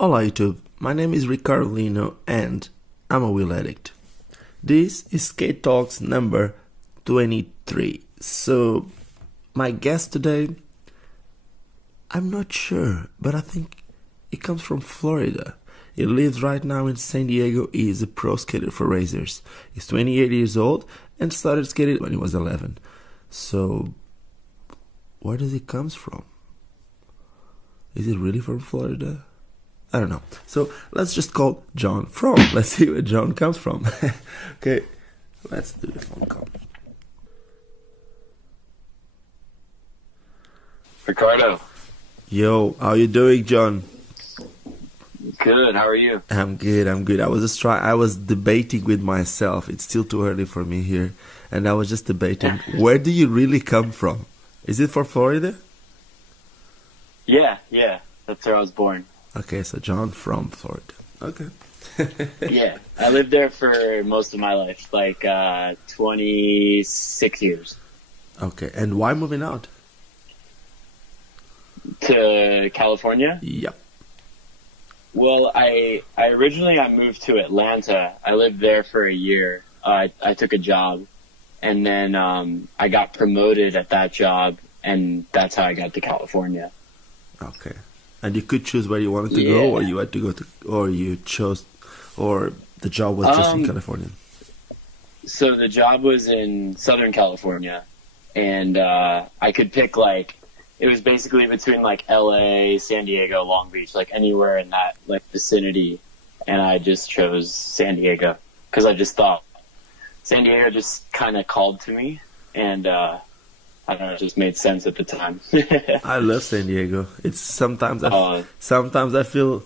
Hola YouTube, my name is Ricardo Lino and I'm a wheel addict. This is Skate Talks number 23. So, my guest today, I'm not sure, but I think he comes from Florida. He lives right now in San Diego. He is a pro skater for racers. He's 28 years old and started skating when he was 11. So, where does he come from? Is he really from Florida? I don't know. So let's just call Jon Fromm. Let's see where Jon comes from. Okay, let's do the phone call. Ricardo. Yo, how you doing, Jon? Good. How are you? I'm good. I was debating with myself. It's still too early for me here, and I was just debating. Where do you really come from? Is it for Florida? Yeah. That's where I was born. Okay, so Jon from Florida. Okay. Yeah, I lived there for most of my life, like 26 years. Okay, and why moving out? To California? Yep. Well, I originally moved to Atlanta. I lived there for a year. I took a job, and then I got promoted at that job, and that's how I got to California. Okay. And you could choose where you wanted to go, or you had to go to, or you chose, or the job was just in California? So the job was in Southern California, and I could pick, like, it was basically between, like, LA, San Diego, Long Beach, like, anywhere in that, like, vicinity, and I just chose San Diego, because I just thought San Diego just kind of called to me, and I don't know, it just made sense at the time. I love San Diego. It's sometimes I feel,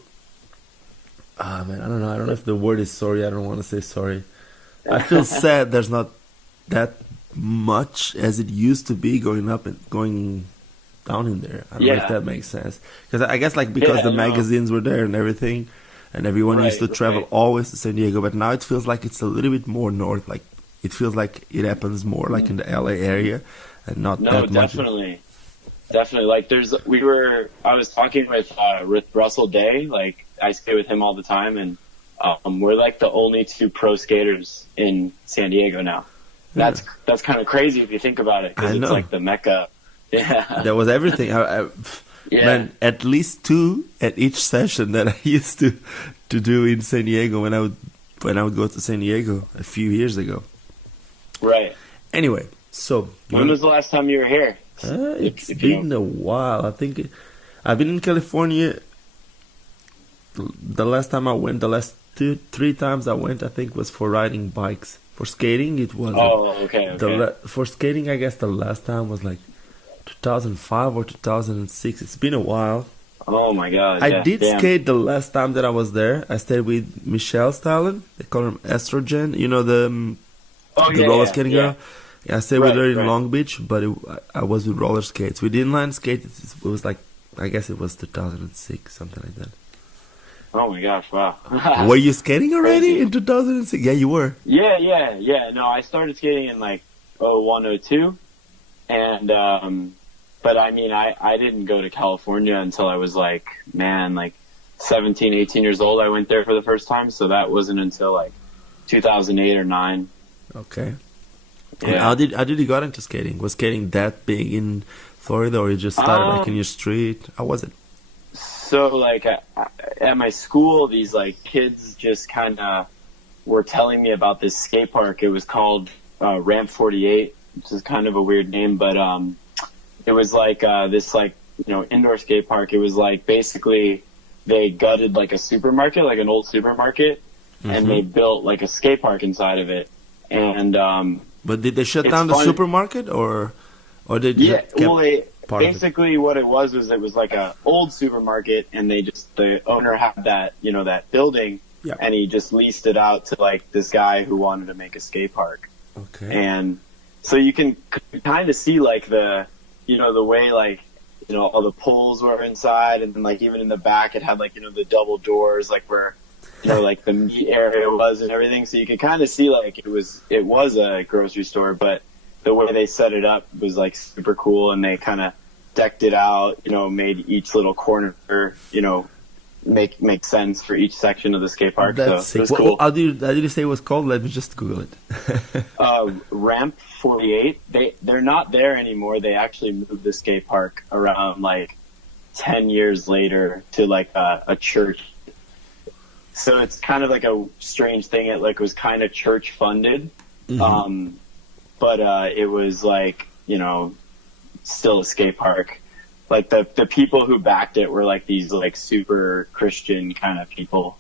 man, I don't know if the word is sorry. I don't want to say sorry. I feel sad there's not that much as it used to be going up and going down in there. I don't know if that makes sense. Because I guess, like, because the magazines were there and everything, and everyone used to travel always to San Diego, but now it feels like it's a little bit more north. Like, it feels like it happens more like in the LA area. And not that much. Definitely. Like, I was talking with Russell Day, like, I skate with him all the time, and we're like the only two pro skaters in San Diego now. Yeah. That's kind of crazy if you think about it, because it's like the Mecca. Yeah. There was everything. Man, at least two at each session that I used to do in San Diego when I would go to San Diego a few years ago. Right. Anyway. So, when was the last time you were here? It's been a while. I think I've been in California. The last time I went, the last 3 times I went, I think was for riding bikes. For skating, it was. Okay. For skating, I guess the last time was like 2005 or 2006. It's been a while. Oh my God! I did skate the last time that I was there. I stayed with Michelle Stalin. They call him Estrogen. You know the roller skating girl. Yeah, I stayed with her in Long Beach, but I was with roller skates. With inline skate, it was like, I guess it was 2006, something like that. Oh my gosh, wow. Were you skating already in 2006? Yeah, you were. Yeah. No, I started skating in like 01, 02. And, but I mean, I didn't go to California until I was like 17, 18 years old. I went there for the first time. So that wasn't until like 2008 or 9. Okay. Yeah. How did you got into skating? Was skating that big in Florida, or you just started like in your street? How was it? So like at my school, these like kids just kind of were telling me about this skate park. It was called Ramp 48, which is kind of a weird name, but it was like this like indoor skate park. It was like basically they gutted like a supermarket, like an old supermarket, and they built like a skate park inside of it, and But did they shut down the supermarket, or they just basically what it was like a old supermarket, and the owner had that that building, and he just leased it out to like this guy who wanted to make a skate park. Okay. And so you can kind of see like the way like all the poles were inside, and then like even in the back it had like the double doors like where like the meat area was and everything. So you could kind of see like it was a grocery store, but the way they set it up was like super cool, and they kind of decked it out, made each little corner, make sense for each section of the skate park. That's so it sick. was cool. How did you say it was called? Let me just Google it. Ramp 48. They're not there anymore. They actually moved the skate park around like 10 years later to like a church. So it's kind of like a strange thing. It like was kind of church funded, but it was like, you know, still a skate park. Like the people who backed it were like these like super Christian kind of people.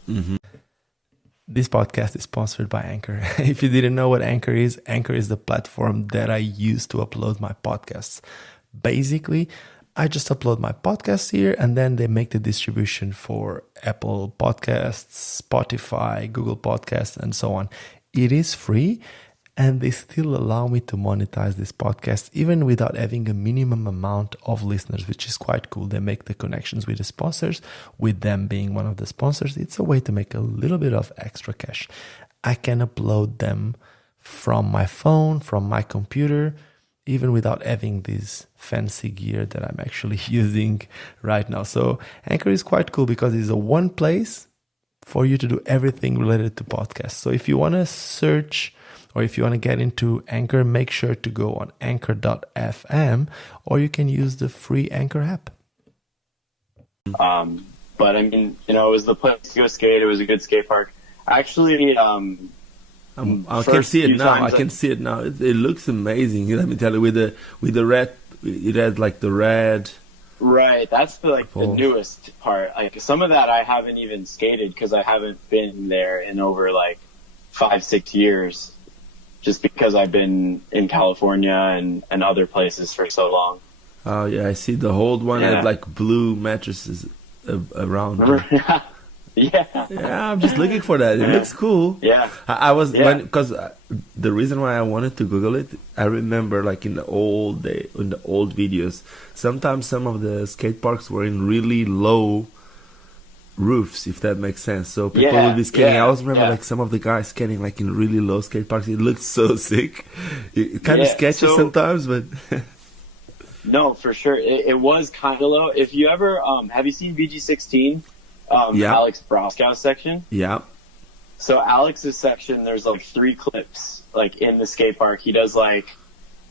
This podcast is sponsored by Anchor. If you didn't know what Anchor is the platform that I use to upload my podcasts. Basically, I just upload my podcasts here and then they make the distribution for Apple Podcasts, Spotify, Google Podcasts, and so on. It is free and they still allow me to monetize this podcast even without having a minimum amount of listeners, which is quite cool. They make the connections with the sponsors, with them being one of the sponsors. It's a way to make a little bit of extra cash. I can upload them from my phone, from my computer, even without having this fancy gear that I'm actually using right now. So Anchor is quite cool because it's a one place for you to do everything related to podcasts. So if you want to search or if you want to get into Anchor, make sure to go on anchor.fm or you can use the free Anchor app. But I mean, you know, it was the place to go skate. It was a good skate park. Actually, I can see it now. I can see it now. It looks amazing. Let me tell you, with the red, it had like the red. Right, that's the newest part. Like some of that I haven't even skated because I haven't been there in over like 5-6 years, just because I've been in California and other places for so long. Oh yeah, I see the old one had like blue mattresses around. Yeah, I'm just looking for that. It looks cool. Yeah, I was because the reason why I wanted to Google it, I remember like in the old videos, sometimes some of the skate parks were in really low roofs, if that makes sense. So people would be skating. I always remember like some of the guys skating like in really low skate parks. It looked so sick. It kind of sketchy sometimes, but no, for sure, it was kind of low. If you ever have you seen VG16? Alex Broskow's section. Yeah. So Alex's section, there's like 3 clips like in the skate park. He does like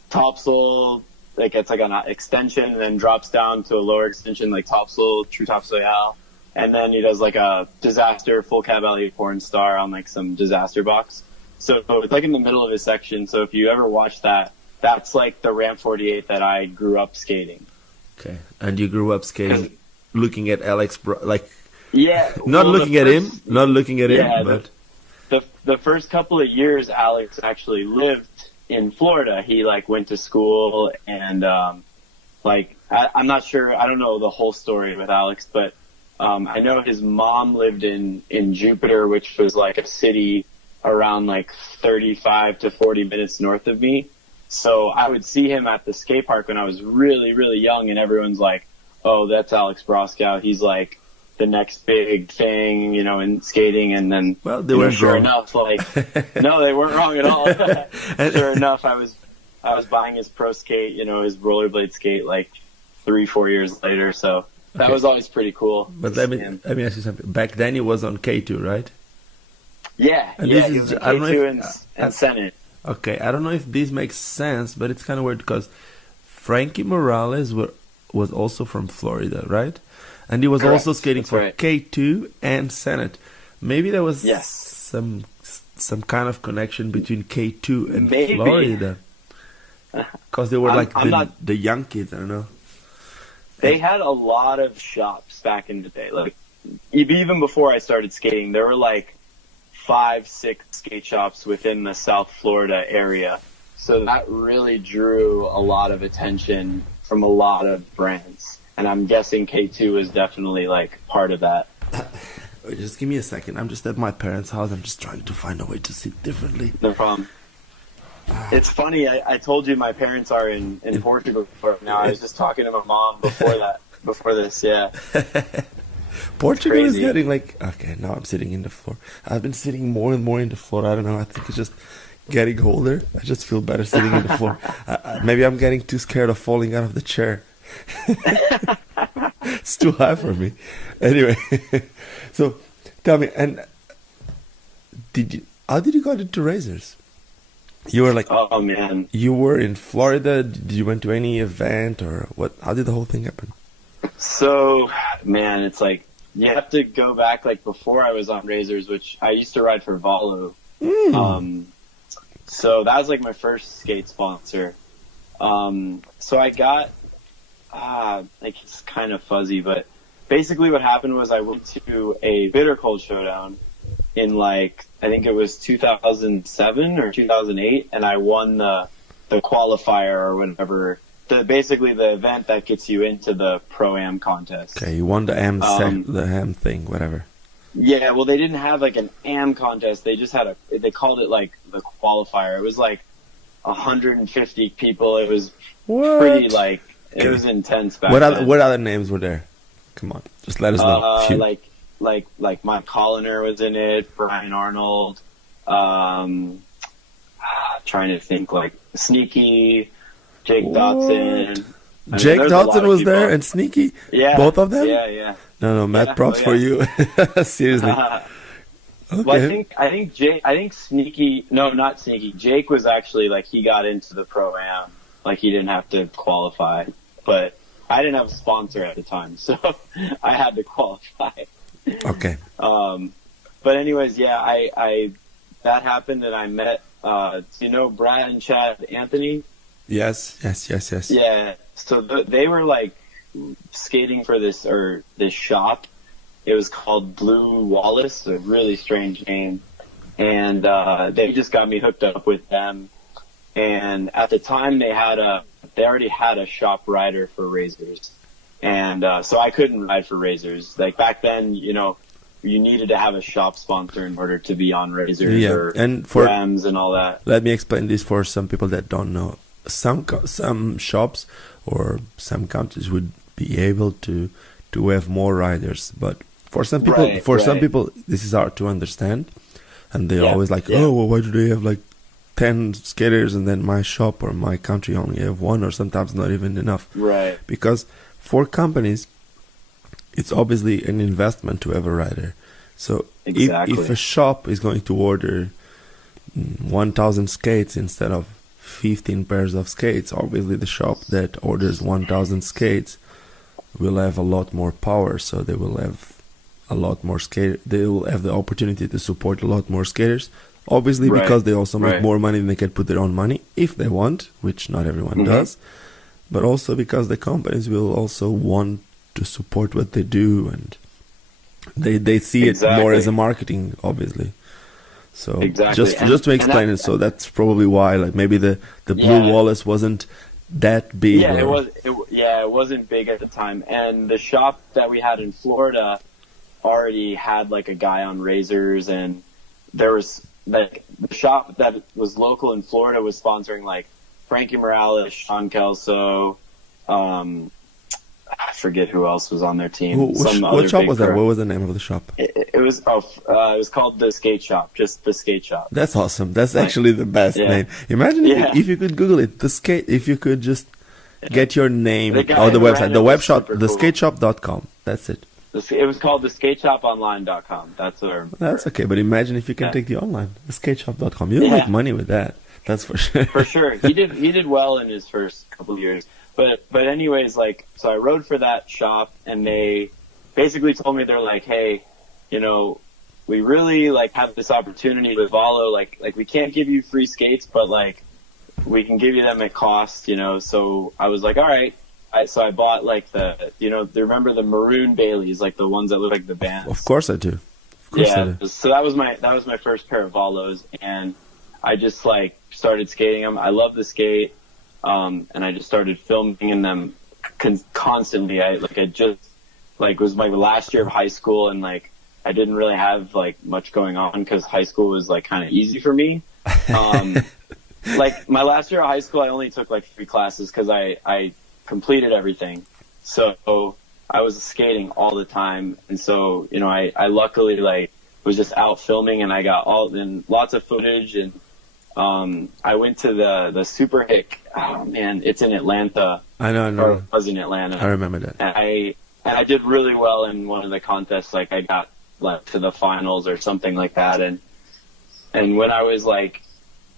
topsoul, like it's like an extension, and then drops down to a lower extension like topsoul, true topsoil, and then he does like a disaster, full cab alley porn star on like some disaster box. So it's like in the middle of his section. So if you ever watch that, that's like the Ramp 48 that I grew up skating. Okay, and you grew up skating, looking at Alex, not looking at him, but the first couple of years, Alex actually lived in Florida. He like went to school and I'm not sure. I don't know the whole story with Alex, but I know his mom lived in Jupiter, which was like a city around like 35 to 40 minutes north of me. So I would see him at the skate park when I was really, really young, and everyone's like, "Oh, that's Alex Broskow. He's like the next big thing, you know, in skating." And then, they weren't sure wrong. enough, like, no, they weren't wrong at all. Sure enough, I was buying his pro skate, you know, his rollerblade skate, like 3-4 years later. So that was always pretty cool. But let me ask you something. Back then, he was on K2, right? Yeah, and he was on K2 and Senate. Okay, I don't know if this makes sense, but it's kind of weird because Frankie Morales was also from Florida, right? And he was also skating for K2 and Senate. Maybe there was some kind of connection between K2 and Florida. Because they were the young kids, I don't know. They had a lot of shops back in the day. Like, even before I started skating, there were like 5-6 skate shops within the South Florida area. So that really drew a lot of attention from a lot of brands. And I'm guessing K2 is definitely like part of that. Just give me a second. I'm just at my parents' house. I'm just trying to find a way to sit differently. No problem. It's funny. I told you my parents are in Portugal now. I was just talking to my mom before this. Yeah. Portugal is getting like, okay, now I'm sitting in the floor. I've been sitting more and more in the floor. I don't know. I think it's just getting older. I just feel better sitting in the floor. Maybe I'm getting too scared of falling out of the chair. It's too high for me. Anyway, so tell me, and how did you got into razors? You were like, Oh man. you were in Florida. Did you went to any event or what? How did the whole thing happen? So, man, it's like you have to go back like before I was on razors, which I used to ride for Valo. So that was like my first skate sponsor. So I got, like it's kind of fuzzy, but basically what happened was I went to a bitter cold showdown in like, I think it was 2007 or 2008, and I won the qualifier or whatever. Basically the event that gets you into the Pro-Am contest. Okay, you won the AM thing, whatever. Yeah, well, they didn't have like an AM contest. They just had they called it like the qualifier. It was like 150 people. It was pretty like, it was intense back then. What other names were there? Come on, just let us know. Few. Like Mike Colliner was in it, Brian Arnold, trying to think, like Sneaky, Jake Dotson. Jake Dotson was there and Sneaky? Yeah. Both of them? Yeah. No, mad props for you. Seriously. Okay. Well, I think Sneaky, no, not Sneaky. Jake was actually like, he got into the Pro-Am. Like he didn't have to qualify, but I didn't have a sponsor at the time, so I had to qualify. Okay. But anyways, yeah, I that happened and I met, do you know Brad and Chad Anthony? Yes. Yeah. So they were like skating for this shop. It was called Blue Wallace, a really strange name. And they just got me hooked up with them. And at the time they already had a shop rider for razors. And so I couldn't ride for razors. Like back then, you know, you needed to have a shop sponsor in order to be on razors or and for Rams and all that. Let me explain this for some people that don't know. Some shops or some countries would be able to have more riders, but for some people, some people, this is hard to understand, and they're always like, oh, well, why do they have like 10 skaters and then my shop or my country only have one, or sometimes not even enough? Right. Because for companies, it's obviously an investment to have a rider. So if a shop is going to order 1,000 skates instead of 15 pairs of skates, obviously the shop that orders 1,000 skates will have a lot more power, so they will have a lot more they will have the opportunity to support a lot more skaters, obviously, because they also make more money than they can put their own money if they want, which not everyone does, but also because the companies will also want to support what they do, and they see it more as a marketing, obviously. So just to explain it, so that's probably why, like maybe the Blue Wallace wasn't that big. Yeah, it wasn't big at the time, and the shop that we had in Florida already had like a guy on razors, and there was like the shop that was local in Florida was sponsoring like Frankie Morales, Sean Kelso, I forget who else was on their team. What shop was that? What was the name of the shop? It was called The Skate Shop, just The Skate Shop. That's awesome. That's actually the best name. Imagine if you could Google it. If you could just get your name or the website. The web shop, theskateshop.com. That's it. It was called theskateshoponline.com. That's what I remember. That's okay, but imagine if you can take the online, theskateshop.com. You'll make money with that. That's for sure. For sure. He did well in his first couple of years. But anyways, like, so I rode for that shop, and they basically told me, they're like, hey, you know, we really like have this opportunity with Valo, like we can't give you free skates, but like we can give you them at cost, you know. So I was like, all right. So I bought like remember the maroon Baileys, like the ones that look like the bands? Of course I do. I do. So that was my first pair of Valos, and I just like started skating them. I love the skate. And I just started filming in them constantly. It was my last year of high school, and like I didn't really have like much going on because high school was like kind of easy for me. Like my last year of high school, I only took like 3 classes because I completed everything. So I was skating all the time, and so you know I luckily like was just out filming, and I got lots of footage, and I went to the Super Hick. Oh man, it's in Atlanta. I know. Or it was in Atlanta. I remember that. And and I did really well in one of the contests. Like I got like to the finals or something like that. And when I was like,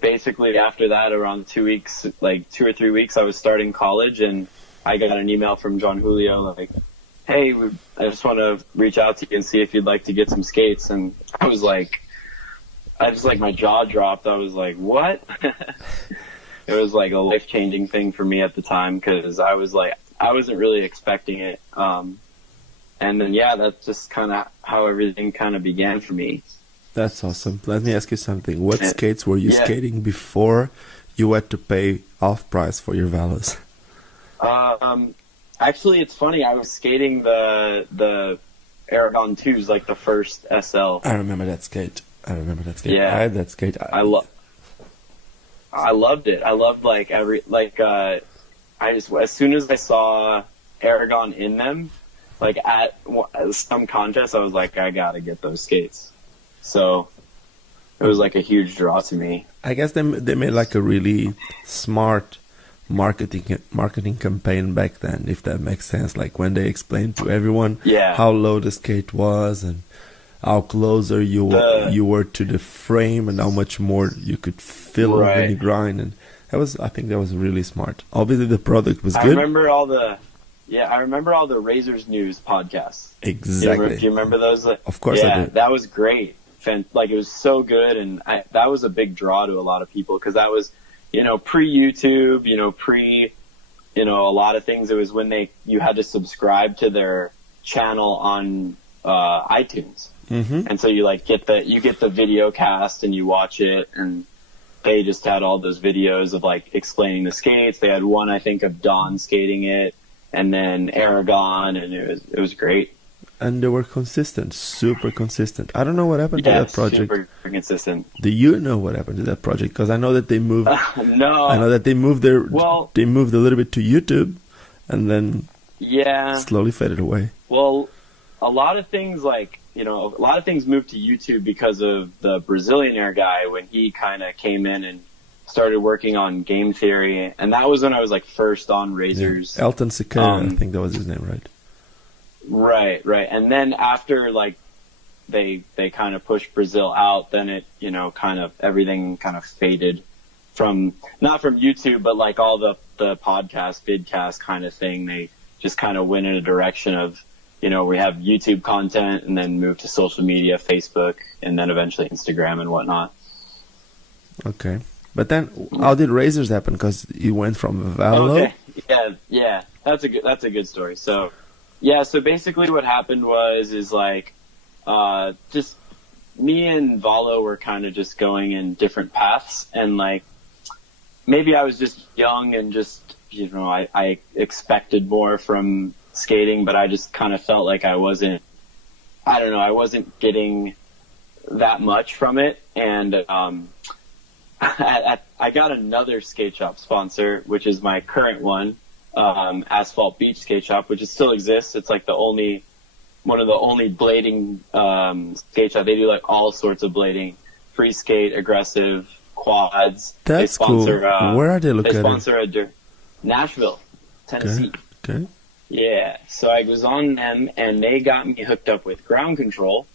basically after that, around 2 weeks, like 2 or 3 weeks, I was starting college, and I got an email from John Julio like, hey, I just want to reach out to you and see if you'd like to get some skates. And I was like, my jaw dropped. I was like, what? It was like a life-changing thing for me at the time, because I wasn't really expecting it. And then, yeah, that's just kind of how everything kind of began for me. That's awesome. Let me ask you something. What skates were you skating before you had to pay off price for your Valos? Actually, it's funny. I was skating the Aragon 2s, like the first SL. I remember that skate. Yeah. I had that skate. I loved it. I loved as soon as I saw Aragon in them, like at some contest, I was like, I gotta get those skates. So it was like a huge draw to me. I guess they made like a really smart marketing campaign back then, if that makes sense. Like when they explained to everyone how low the skate was and how closer you were to the frame and how much more you could feel when you grind, and I think that was really smart. Obviously the product was good. I remember all the Razors News podcasts. Exactly. Do you remember those? Of course I do. That was great. Like it was so good, and that was a big draw to a lot of people, because that was, pre-YouTube, a lot of things. It was when you had to subscribe to their channel on iTunes. Mm-hmm. And so you get the video cast and you watch it, and they just had all those videos of like explaining the skates. They had one, I think, of Don skating it, and then Aragon, and it was great. And they were consistent, super consistent. I don't know what happened to that project. Super consistent. Do you know what happened to that project? Because I know that they moved. No. I know that they moved they moved a little bit to YouTube, and then slowly faded away. Well, a lot of things moved to YouTube because of the Brazilianaire guy, when he kind of came in and started working on game theory, and that was when I was like first on Razors. Yeah. Elton Siqueira, I think that was his name, right? Right. And then after they kind of pushed Brazil out, then it, everything kind of faded not from YouTube, but like all the podcast, vidcast kind of thing. They just kind of went in a direction of, we have YouTube content and then moved to social media, Facebook, and then eventually Instagram and whatnot. Okay. But then how did Razors happen? Because you went from Valo? Okay. Yeah. That's a good story. So basically what happened is just me and Valo were kind of just going in different paths, and like maybe I was just young and just, I expected more from skating, but I just kind of felt like I wasn't getting that much from it. And I got another skate shop sponsor, which is my current one, Asphalt Beach Skate Shop, which still exists. It's like one of the only blading skate shop. They do like all sorts of blading, free skate, aggressive, quads. That's cool. Where are they located? They sponsor Nashville, Tennessee. Okay. Yeah, so I was on them, and they got me hooked up with ground control.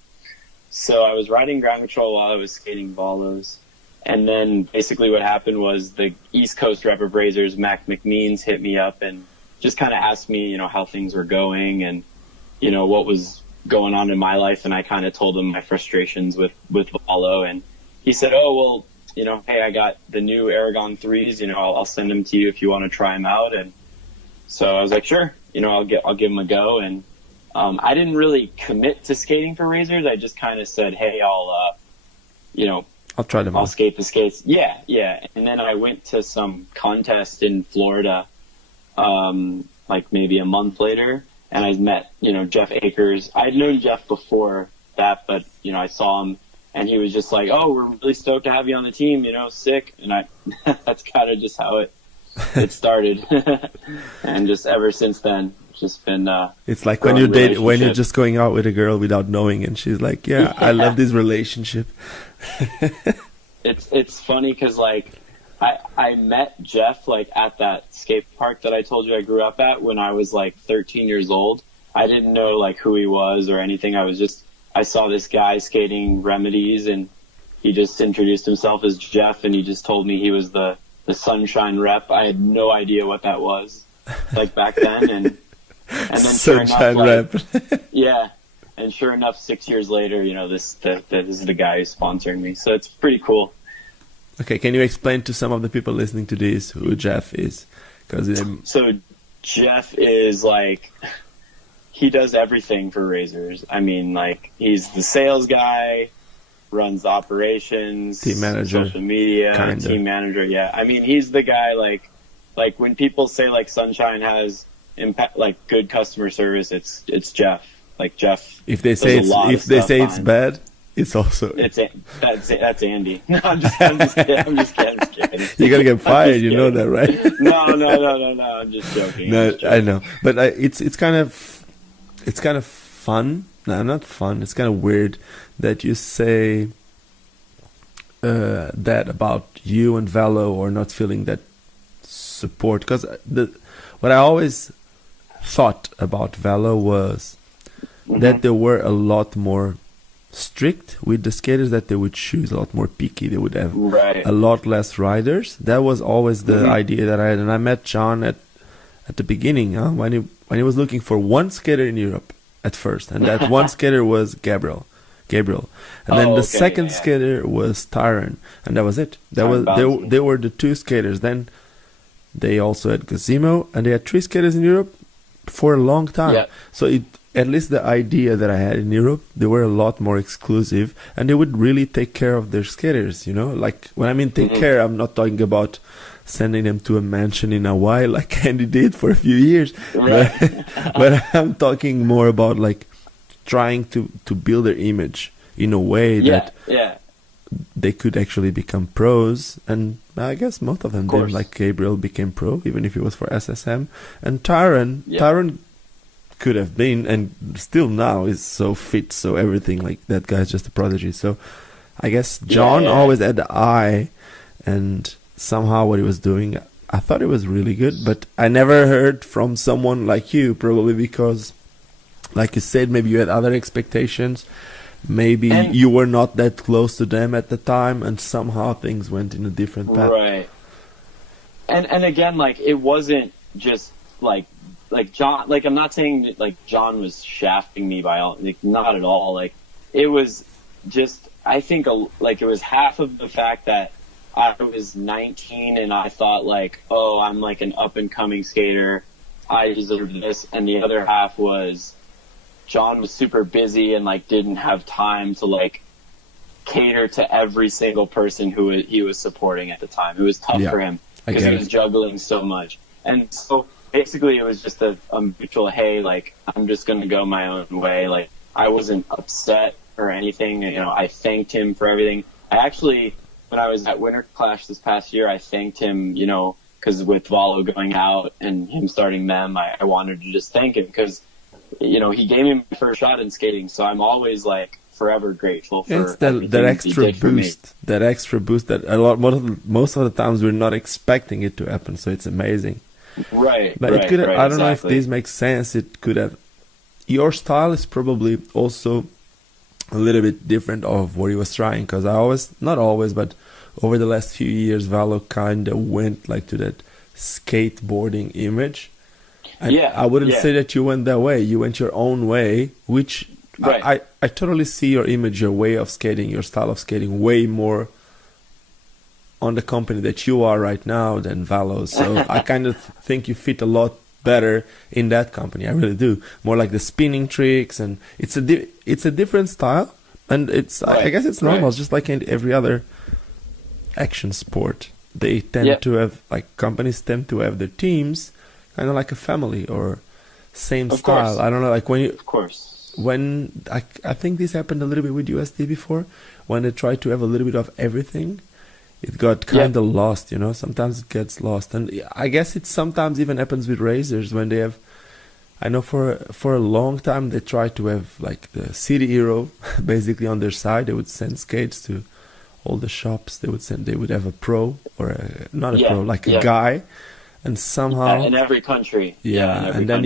So I was riding ground control while I was skating Valos. And then basically what happened was the East Coast rep of Razors, Mac McMeans, hit me up and just kind of asked me, how things were going and, what was going on in my life. And I kind of told him my frustrations with Valo. And he said, oh, well, hey, I got the new Aragon 3s, I'll send them to you if you want to try them out. And so I was like, sure, I'll give them a go. And I didn't really commit to skating for Razors. I just kind of said, hey, I'll try them. I'll skate the skates. Yeah. And then I went to some contest in Florida, like maybe a month later, and I met, Jeff Akers. I'd known Jeff before that, but, I saw him, and he was just like, oh, we're really stoked to have you on the team, sick. And that's kind of just how it started. And just ever since then, it's just been it's like when you're just going out with a girl without knowing, and she's like, yeah. I love this relationship. It's funny because like I met Jeff like at that skate park that I told you I grew up at when I was like 13 years old. I didn't know like who he was or anything. I saw this guy skating remedies, and he just introduced himself as Jeff, and he just told me he was the Sunshine rep. I had no idea what that was, like back then, and then Sunshine sure enough, rep. yeah, and sure enough, 6 years later, this is the guy who's sponsoring me. So it's pretty cool. Okay, can you explain to some of the people listening to this who Jeff is? So Jeff is like, he does everything for Razors. I mean, like, he's the sales guy, runs operations, team manager, social media, kinda. Team manager. Yeah, I mean, he's the guy. Like when people say like Sunshine has impact, like good customer service, it's Jeff. Like Jeff. If they say it's bad, it's also that's Andy. No, I'm just kidding. You're gonna get fired. You know that, right? No. I'm just joking. No, I know, but it's kind of fun. No, not fun. It's kind of weird that you say that about you and Velo, or not feeling that support. Because what I always thought about Velo was that they were a lot more strict with the skaters that they would choose, a lot more picky. They would have a lot less riders. That was always the idea that I had. And I met Jon at the beginning, when he was looking for one skater in Europe at first, and that one skater was Gabriel, and then the second skater was Tyron, and that was it. They were the two skaters. Then they also had Gazimo, and they had 3 skaters in Europe for a long time. Yeah. So at least the idea that I had in Europe, they were a lot more exclusive, and they would really take care of their skaters. Like when I mean take care, I'm not talking about sending them to a mansion in Hawaii like Andy did for a few years. Right. But I'm talking more about like trying to build their image in a way that they could actually become pros. And I guess most of them did. Like Gabriel became pro, even if it was for SSM. And Tyron could have been, and still now is so fit, so everything. Like that guy's just a prodigy. So I guess Jon always had the eye, and somehow what he was doing, I thought it was really good, but I never heard from someone like you, probably because, like you said, maybe you had other expectations, maybe you were not that close to them at the time, and somehow things went in a different path. Right. And again, like, it wasn't just like Jon, like, I'm not saying that like Jon was shafting me by all, like, not at all. Like, it was just, I think like it was half of the fact that I was 19 and I thought like, oh, I'm like an up and coming skater, I deserve this. And the other half was Jon was super busy and like didn't have time to like cater to every single person who he was supporting at the time. It was tough for him because he was juggling so much. And so basically it was just a mutual, hey, like, I'm just going to go my own way. Like, I wasn't upset or anything. I thanked him for everything. I actually, when I was at Winter Clash this past year, I thanked him, because with Valo going out and him starting them, I wanted to just thank him because, he gave me my first shot in skating. So I'm always like forever grateful for that extra boost. That extra boost that most of the times we're not expecting it to happen. So it's amazing. Right. But it could have, I don't know if this makes sense. It could have. Your style is probably also a little bit different of what he was trying, because not always, but over the last few years, Valo kind of went like to that skateboarding image. And I wouldn't say that you went that way. You went your own way, which I totally see your image, your way of skating, your style of skating way more on the company that you are right now than Valo. So I kind of think you fit a lot better in that company. I really do. More like the spinning tricks, and it's a different style, and I guess it's normal. Just like in every other action sport, they tend to have, like, companies tend to have their teams kind of like a family or same style. Course. I don't know, like when I think this happened a little bit with USD before, when they tried to have a little bit of everything. It got kind of lost, Sometimes it gets lost, and I guess it sometimes even happens with Razors when they have. I know for a long time they tried to have like the city hero basically on their side. They would send skates to all the shops. They would have a pro or not a pro, like a guy, and somehow in every country. and then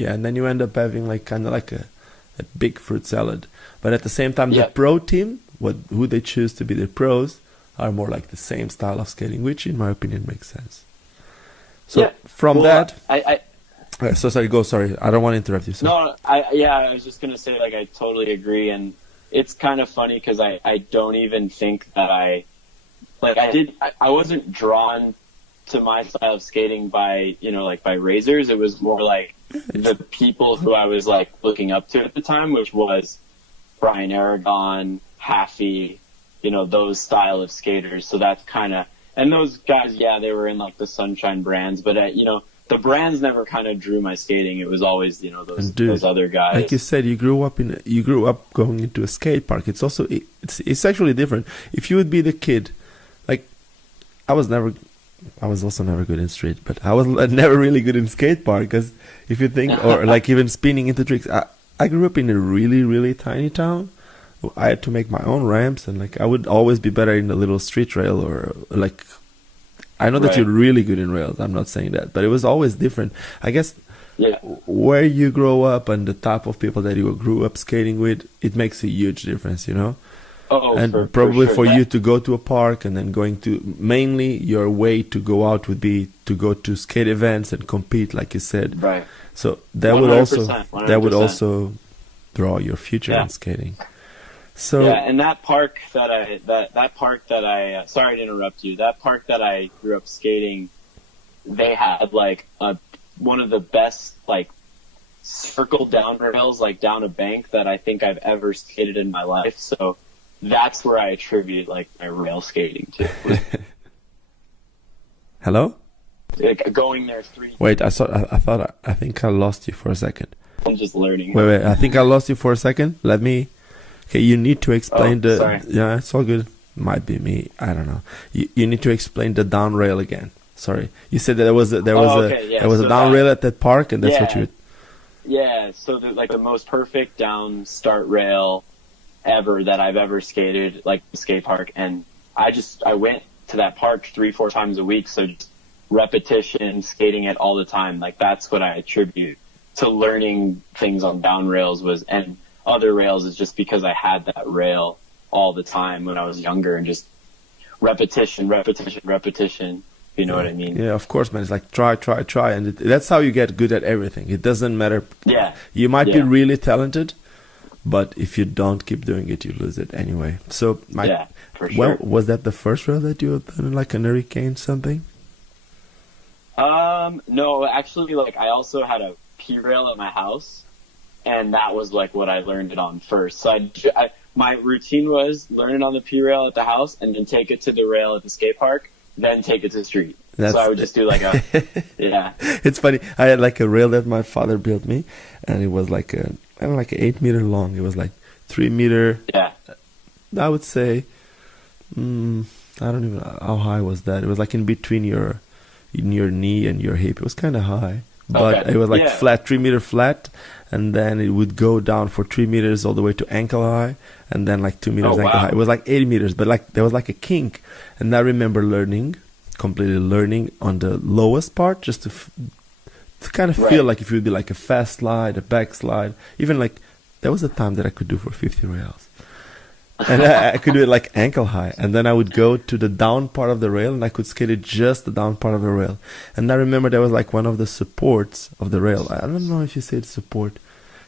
Yeah, and then you end up having like kind of like a big fruit salad. But at the same time, Yeah. the pro team, who they choose to be the pros, are more like the same style of skating, which in my opinion makes sense. So Yeah. from Well, that, I so sorry, go. Sorry, I don't want to interrupt you. So. No, I was just gonna say, like, I totally agree, and it's kind of funny because I don't even think that I wasn't drawn to my style of skating by, like by razors. It was more like the people who I was like looking up to at the time, which was Brian Aragon, Haffey, those style of skaters. So that's kind of, and those guys, yeah, they were in like the Sunshine brands, but the brands never kind of drew my skating. It was always, those other guys. Like you said, you grew up going into a skate park. It's also it's actually different. If you would be the kid, like I was also never good in street, but I was never really good in skate park. Because if you think, or like even spinning into tricks, I grew up in a really, really tiny town. I had to make my own ramps, and like I would always be better in a little street rail, or like I know that Right. you're really good in rails. I'm not saying that, but it was always different. I guess Yeah. where you grow up and the type of people that you grew up skating with, it makes a huge difference, Oh, And probably sure. for you to go to a park and then going to, mainly your way to go out would be to go to skate events and compete, like you said. Right. So that would 100%. also draw your future Yeah. in skating. So Yeah, and that park that I sorry to interrupt you. That park that I grew up skating, they had like one of the best like circle down rails like down a bank that I think I've ever skated in my life. So that's where I attribute like my rail skating to. hello? Like, going there three. Wait, I think I lost you for a second. I'm just learning. Wait, I think I lost you for a second. Okay, you need to explain sorry. Yeah, it's all good. Might be me. I don't know. You need to explain the down rail again. Sorry, you said that there was a down rail at that park, and that's what you. Yeah, so the most perfect down start rail ever that I've ever skated, like the skate park, and I went to that park 3-4 times a week, so just repetition, skating it all the time. Like that's what I attribute to learning things on down rails and other rails is just because I had that rail all the time when I was younger and just repetition. You know what I mean? Yeah, of course, man. It's like try, and that's how you get good at everything. It doesn't matter. Yeah. You might be really talented, but if you don't keep doing it, you lose it anyway. So, for sure. Was that the first rail that you had done, like an hurricane something? No, actually, like I also had a P rail at my house, and that was like what I learned it on first. So my routine was learn it on the P rail at the house, and then take it to the rail at the skate park, then take it to the street. So I would just do like a, yeah. It's funny. I had like a rail that my father built me, and it was like an 8 meter long. It was like 3 meter. Yeah. I would say, I don't even know how high was that. It was like in between your knee and your hip. It was kind of high, but it was like flat, 3 meter flat, and then it would go down for 3 meters all the way to ankle high, and then like 2 meters ankle high. It was like 80 meters, but like there was like a kink, and I remember completely learning on the lowest part, just to kind of feel like if it would be like a fast slide, a back slide, even like there was a time that I could do for 50 rails. And I could do it like ankle high, and then I would go to the down part of the rail, and I could skate it just the down part of the rail. And I remember there was like one of the supports of the rail. I don't know if you say it's support,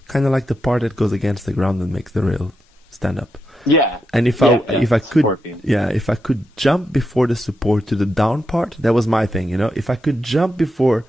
kind of like the part that goes against the ground and makes the rail stand up. Yeah. And if I could jump before the support to the down part, that was my thing, If I could jump before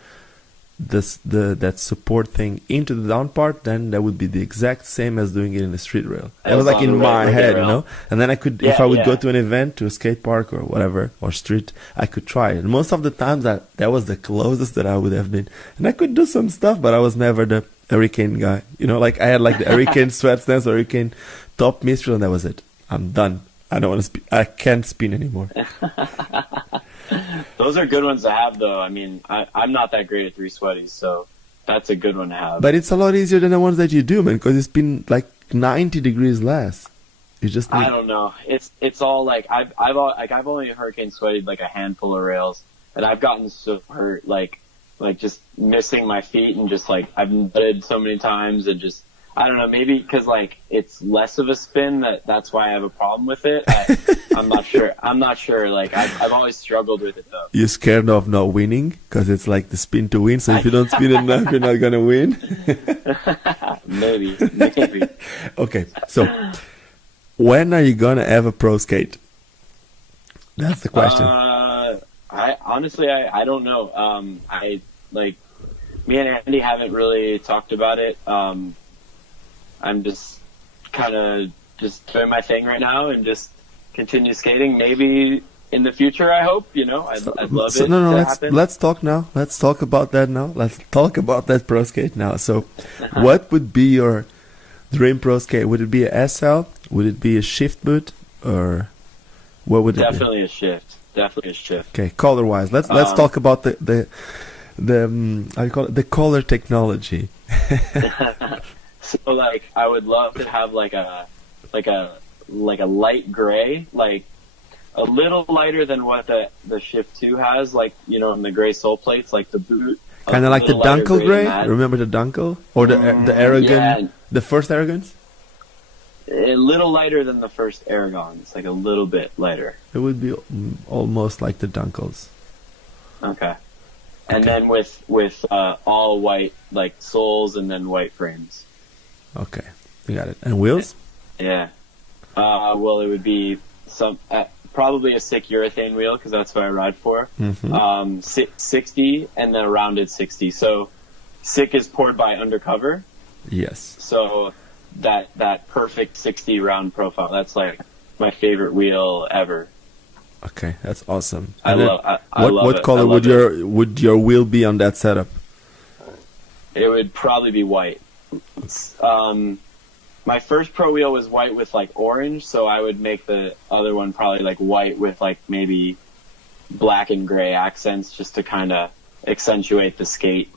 that support thing into the down part, then that would be the exact same as doing it in the street rail. That was like in my head, And then I could, if I would go to an event, to a skate park or whatever, or street, I could try it. And most of the times that was the closest that I would have been. And I could do some stuff, but I was never the hurricane guy. Like I had like the hurricane sweat stance, hurricane top mistral, and that was it. I'm done. I don't want to spin. I can't spin anymore. Those are good ones to have, though. I mean, I'm not that great at 3 sweaties, so that's a good one to have. But it's a lot easier than the ones that you do, man, because it's been like 90 degrees less. You just I don't know. It's all like I've only hurricane sweated like a handful of rails, and I've gotten so hurt. Like like just missing my feet and just like I've nutted so many times and just I don't know, maybe because like it's less of a spin that's why I have a problem with it. I'm not sure. Like I've always struggled with it though. You're scared of not winning because it's like the spin to win. So if you don't spin enough, you're not gonna win. Maybe. Okay, so when are you gonna have a pro skate? That's the question. I honestly don't know. I like me and Andy haven't really talked about it. I'm just kind of just doing my thing right now and just continue skating. Maybe in the future, I hope. I'd love it. Let's talk now. Let's talk about that now. Let's talk about that pro skate now. So, what would be your dream pro skate? Would it be a SL? Would it be a shift boot, or what would it be? Definitely a shift. Okay, color wise, let's talk about the how you call it, the color technology. So like I would love to have like a light gray, like a little lighter than what the Shift 2 has, like in the gray sole plates, like the boot. Kind of like the Dunkel gray. Remember the Dunkel or the Aragon, the first Aragons? A little lighter than the first Aragons, like a little bit lighter. It would be almost like the Dunkels. Okay. And then with all white like soles and then white frames. Okay, you got it. And wheels? Yeah. Well, it would be probably a sick urethane wheel because that's what I ride for. 60 and then a rounded 60. So sick is poured by undercover. Yes. So that perfect 60 round profile. That's like my favorite wheel ever. Okay, that's awesome. I love it. What color would your wheel be on that setup? It would probably be white. My first pro wheel was white with like orange, so I would make the other one probably like white with like maybe black and gray accents just to kind of accentuate the skate,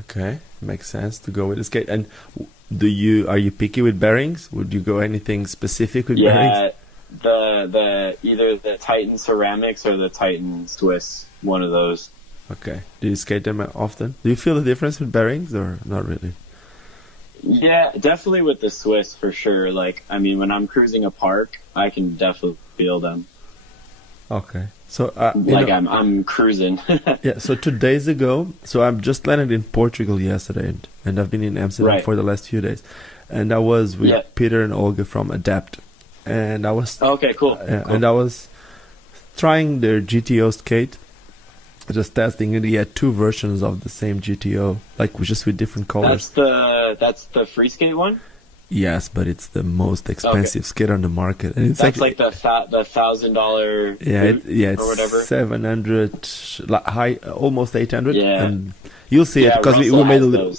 Okay, makes sense to go with the skate. And are you picky with bearings? Would you go anything specific with bearings? The either the Titan ceramics or the Titan Swiss, one of those. Okay. Do you skate them often? Do you feel the difference with bearings or not really? Yeah, definitely with the Swiss for sure. Like, I mean, when I'm cruising a park, I can definitely feel them. Okay. So I'm cruising. Yeah. So 2 days ago, so I'm just landed in Portugal yesterday, and I've been in Amsterdam for the last few days, and I was with Peter and Olga from Adapt, and I was okay, cool. And I was trying their GTO skate, just testing it. He had 2 versions of the same GTO, like just with different colors. That's the free skate one. Yes, but it's the most expensive skate on the market, and it's like the $1,000. It's or whatever. 700, high, almost 800. Yeah, and you'll see it because we made a little.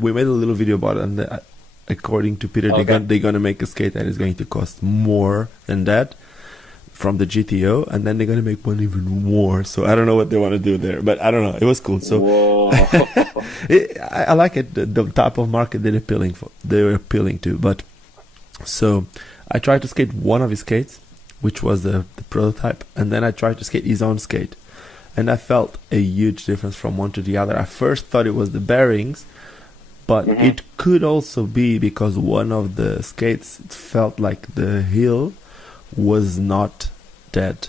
We made a little video about it, and according to Peter, they're gonna make a skate that is going to cost more than that from the GTO, and then they're gonna make one even more. So I don't know what they want to do there, but I don't know. It was cool. So I like it. The type of market they're appealing to. But so I tried to skate one of his skates, which was the prototype, and then I tried to skate his own skate, and I felt a huge difference from one to the other. I first thought it was the bearings, but it could also be because one of the skates, it felt like the heel was not that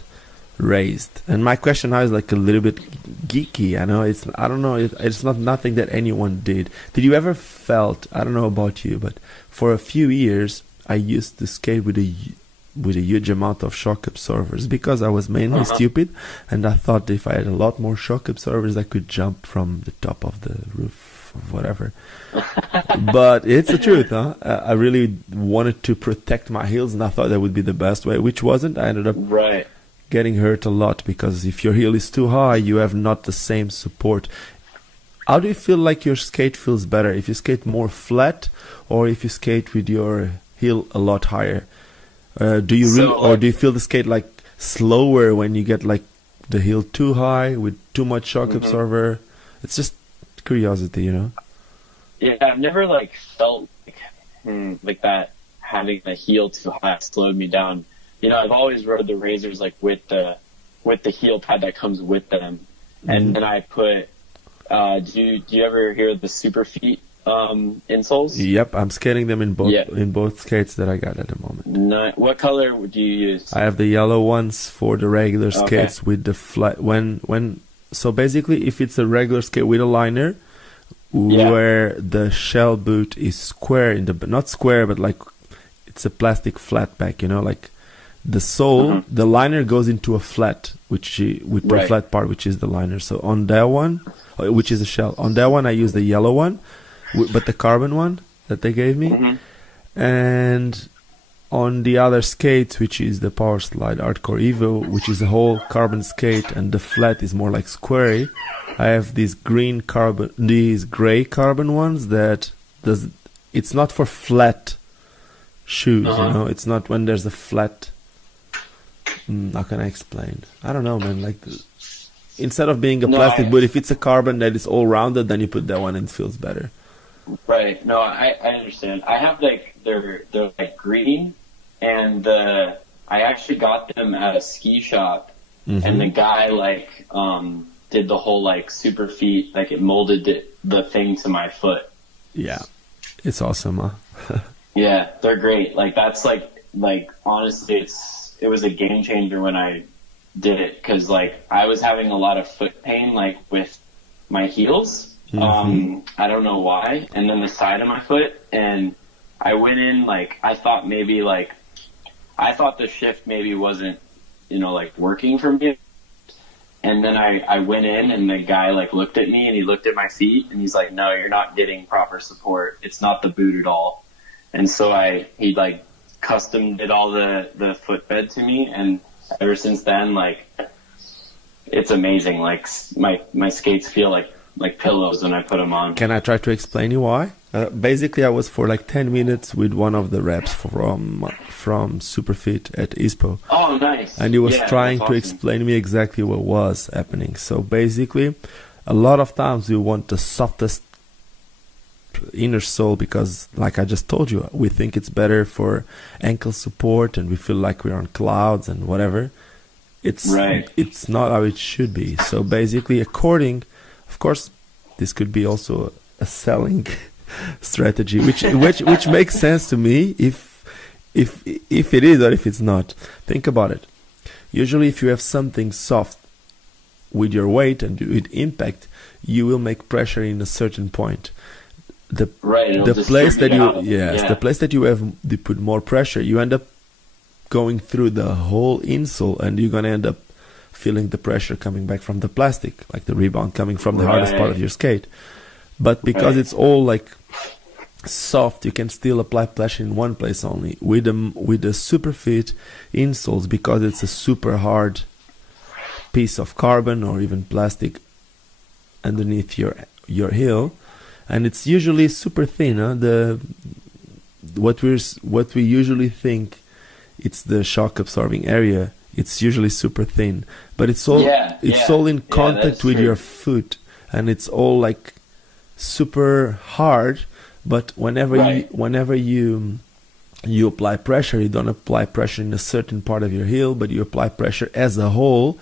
raised. And my question now is like a little bit geeky. I don't know, it's not nothing that anyone did. Did you ever felt, I don't know about you, but for a few years I used to skate with a huge amount of shock absorbers because I was mainly stupid, and I thought if I had a lot more shock absorbers I could jump from the top of the roof of whatever. But it's the truth, huh? I really wanted to protect my heels, and I thought that would be the best way, which wasn't. I ended up getting hurt a lot because if your heel is too high, you have not the same support. How do you feel like your skate feels better? If you skate more flat or if you skate with your heel a lot higher? Do you feel the skate like slower when you get like the heel too high with too much shock absorber? It's just curiosity, Yeah, I've never like felt like that. Having the heel too high slowed me down. I've always rode the razors like with the heel pad that comes with them, and then I put Do you ever hear the super feet insoles? Yep, I'm skating them Yeah. in both skates that I got at the moment. What color do you use? I have the yellow ones for the regular Okay. skates with the flat. So basically, if it's a regular skate with a liner, Yeah. where the shell boot is square not square, but like it's a plastic flat back, like the sole, the liner goes into a flat, with the Right. flat part, which is the liner. So on that one, which is a shell, on that one I use the yellow one, but the carbon one that they gave me. And on the other skate, which is the Power Slide Hardcore Evo, which is a whole carbon skate, and the flat is more like square, I have these gray carbon ones it's not for flat shoes, it's not when there's a flat. How can I explain? I don't know, man. Like, instead of being a plastic boot, if it's a carbon that is all rounded, then you put that one and it feels better. Right. No, I understand. I have they're like green, and I actually got them at a ski shop, and the guy did the whole super feet, it molded the thing to my foot. Yeah, it's awesome, huh? Yeah, they're great. That's honestly, it was a game changer when I did it, because I was having a lot of foot pain with my heels. I don't know why, and then the side of my foot, and I went in I thought maybe I thought the shift maybe wasn't working for me, and then I went in, and the guy looked at me, and he looked at my feet, and he's like, "No, you're not getting proper support. It's not the boot at all." And so he custom did all the footbed to me, and ever since then it's amazing. My skates feel like pillows when I put them on. Can I try to explain you why? Basically, I was for 10 minutes with one of the reps from Superfit at ISPO. Oh, nice. And he was trying that's to awesome. explain to me exactly what was happening. So basically, a lot of times we want the softest inner sole because, like I just told you, we think it's better for ankle support and we feel like we're on clouds and whatever. It's not how it should be. So basically, of course, this could be also a selling strategy, which makes sense to me if it is or if it's not. Think about it. Usually, if you have something soft with your weight and with impact, you will make pressure in a certain point. The place that the place that you put more pressure, you end up going through the whole insole, and you're gonna end up feeling the pressure coming back from the plastic, like the rebound coming from the hardest part of your skate. But because it's all soft, you can still apply pressure in one place only. With the Superfit insoles, because it's a super hard piece of carbon or even plastic underneath your heel, and it's usually super thin. What we usually think it's the shock absorbing area. It's usually super thin, but it's all all in contact with your foot, and it's all super hard. But whenever you apply pressure, you don't apply pressure in a certain part of your heel, but you apply pressure as a whole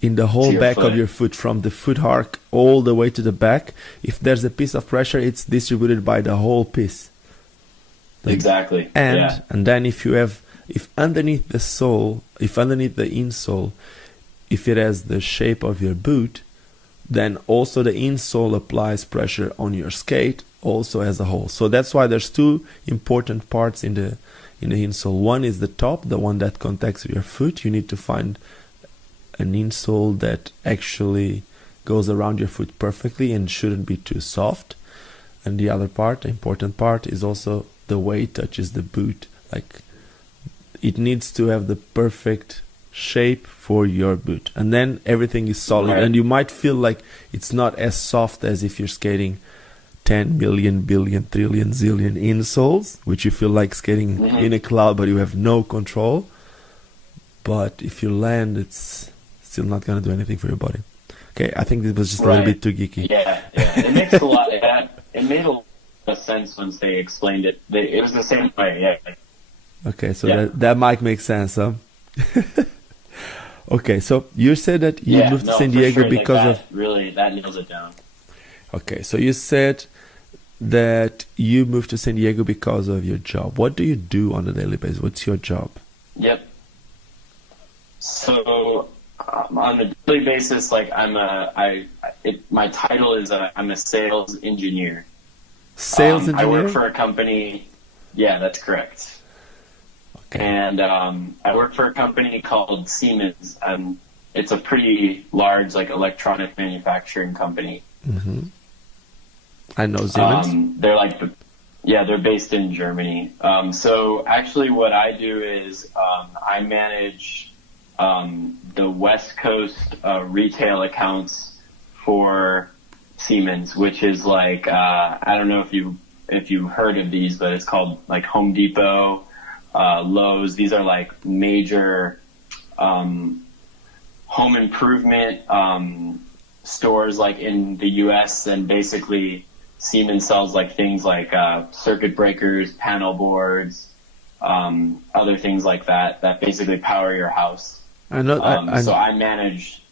in the whole back of your foot, from the foot arc all the way to the back. If there's a piece of pressure, it's distributed by the whole piece. Exactly. And then if underneath the sole, if underneath the insole, if it has the shape of your boot, then also the insole applies pressure on your skate also as a whole. So that's why there's two important parts in the insole. One is the top, the one that contacts your foot. You need to find an insole that actually goes around your foot perfectly and shouldn't be too soft. And the other part, the important part, is also the way it touches the boot. It needs to have the perfect shape for your boot, and then everything is solid. And you might feel like it's not as soft as if you're skating 10 million, billion, trillion, zillion insoles, which you feel like skating in a cloud, but you have no control. But if you land, it's still not going to do anything for your body. Okay, I think this was just a little bit too geeky. Yeah. It makes a lot. It made a lot of sense once they explained it. It was the same way. Yeah. Okay, so that might make sense, huh? Okay, so you said that you moved to San Diego because of... Really, that nails it down. Okay, so you said that you moved to San Diego because of your job. What do you do on a daily basis? What's your job? Yep. So on a daily basis, like my title is I'm a sales engineer. Sales engineer? I work for a company. Yeah, that's correct. Okay. And I work for a company called Siemens. It's a pretty large, like, electronic manufacturing company. Mm-hmm. I know Siemens. They're based in Germany. So actually what I do is I manage the West Coast retail accounts for Siemens, which is like, I don't know if you heard of these, but it's called like Home Depot, Lowe's. These are like major home improvement stores like in the US, and basically Siemens sells like things like circuit breakers, panel boards, other things like that basically power your house. I know. So I manage.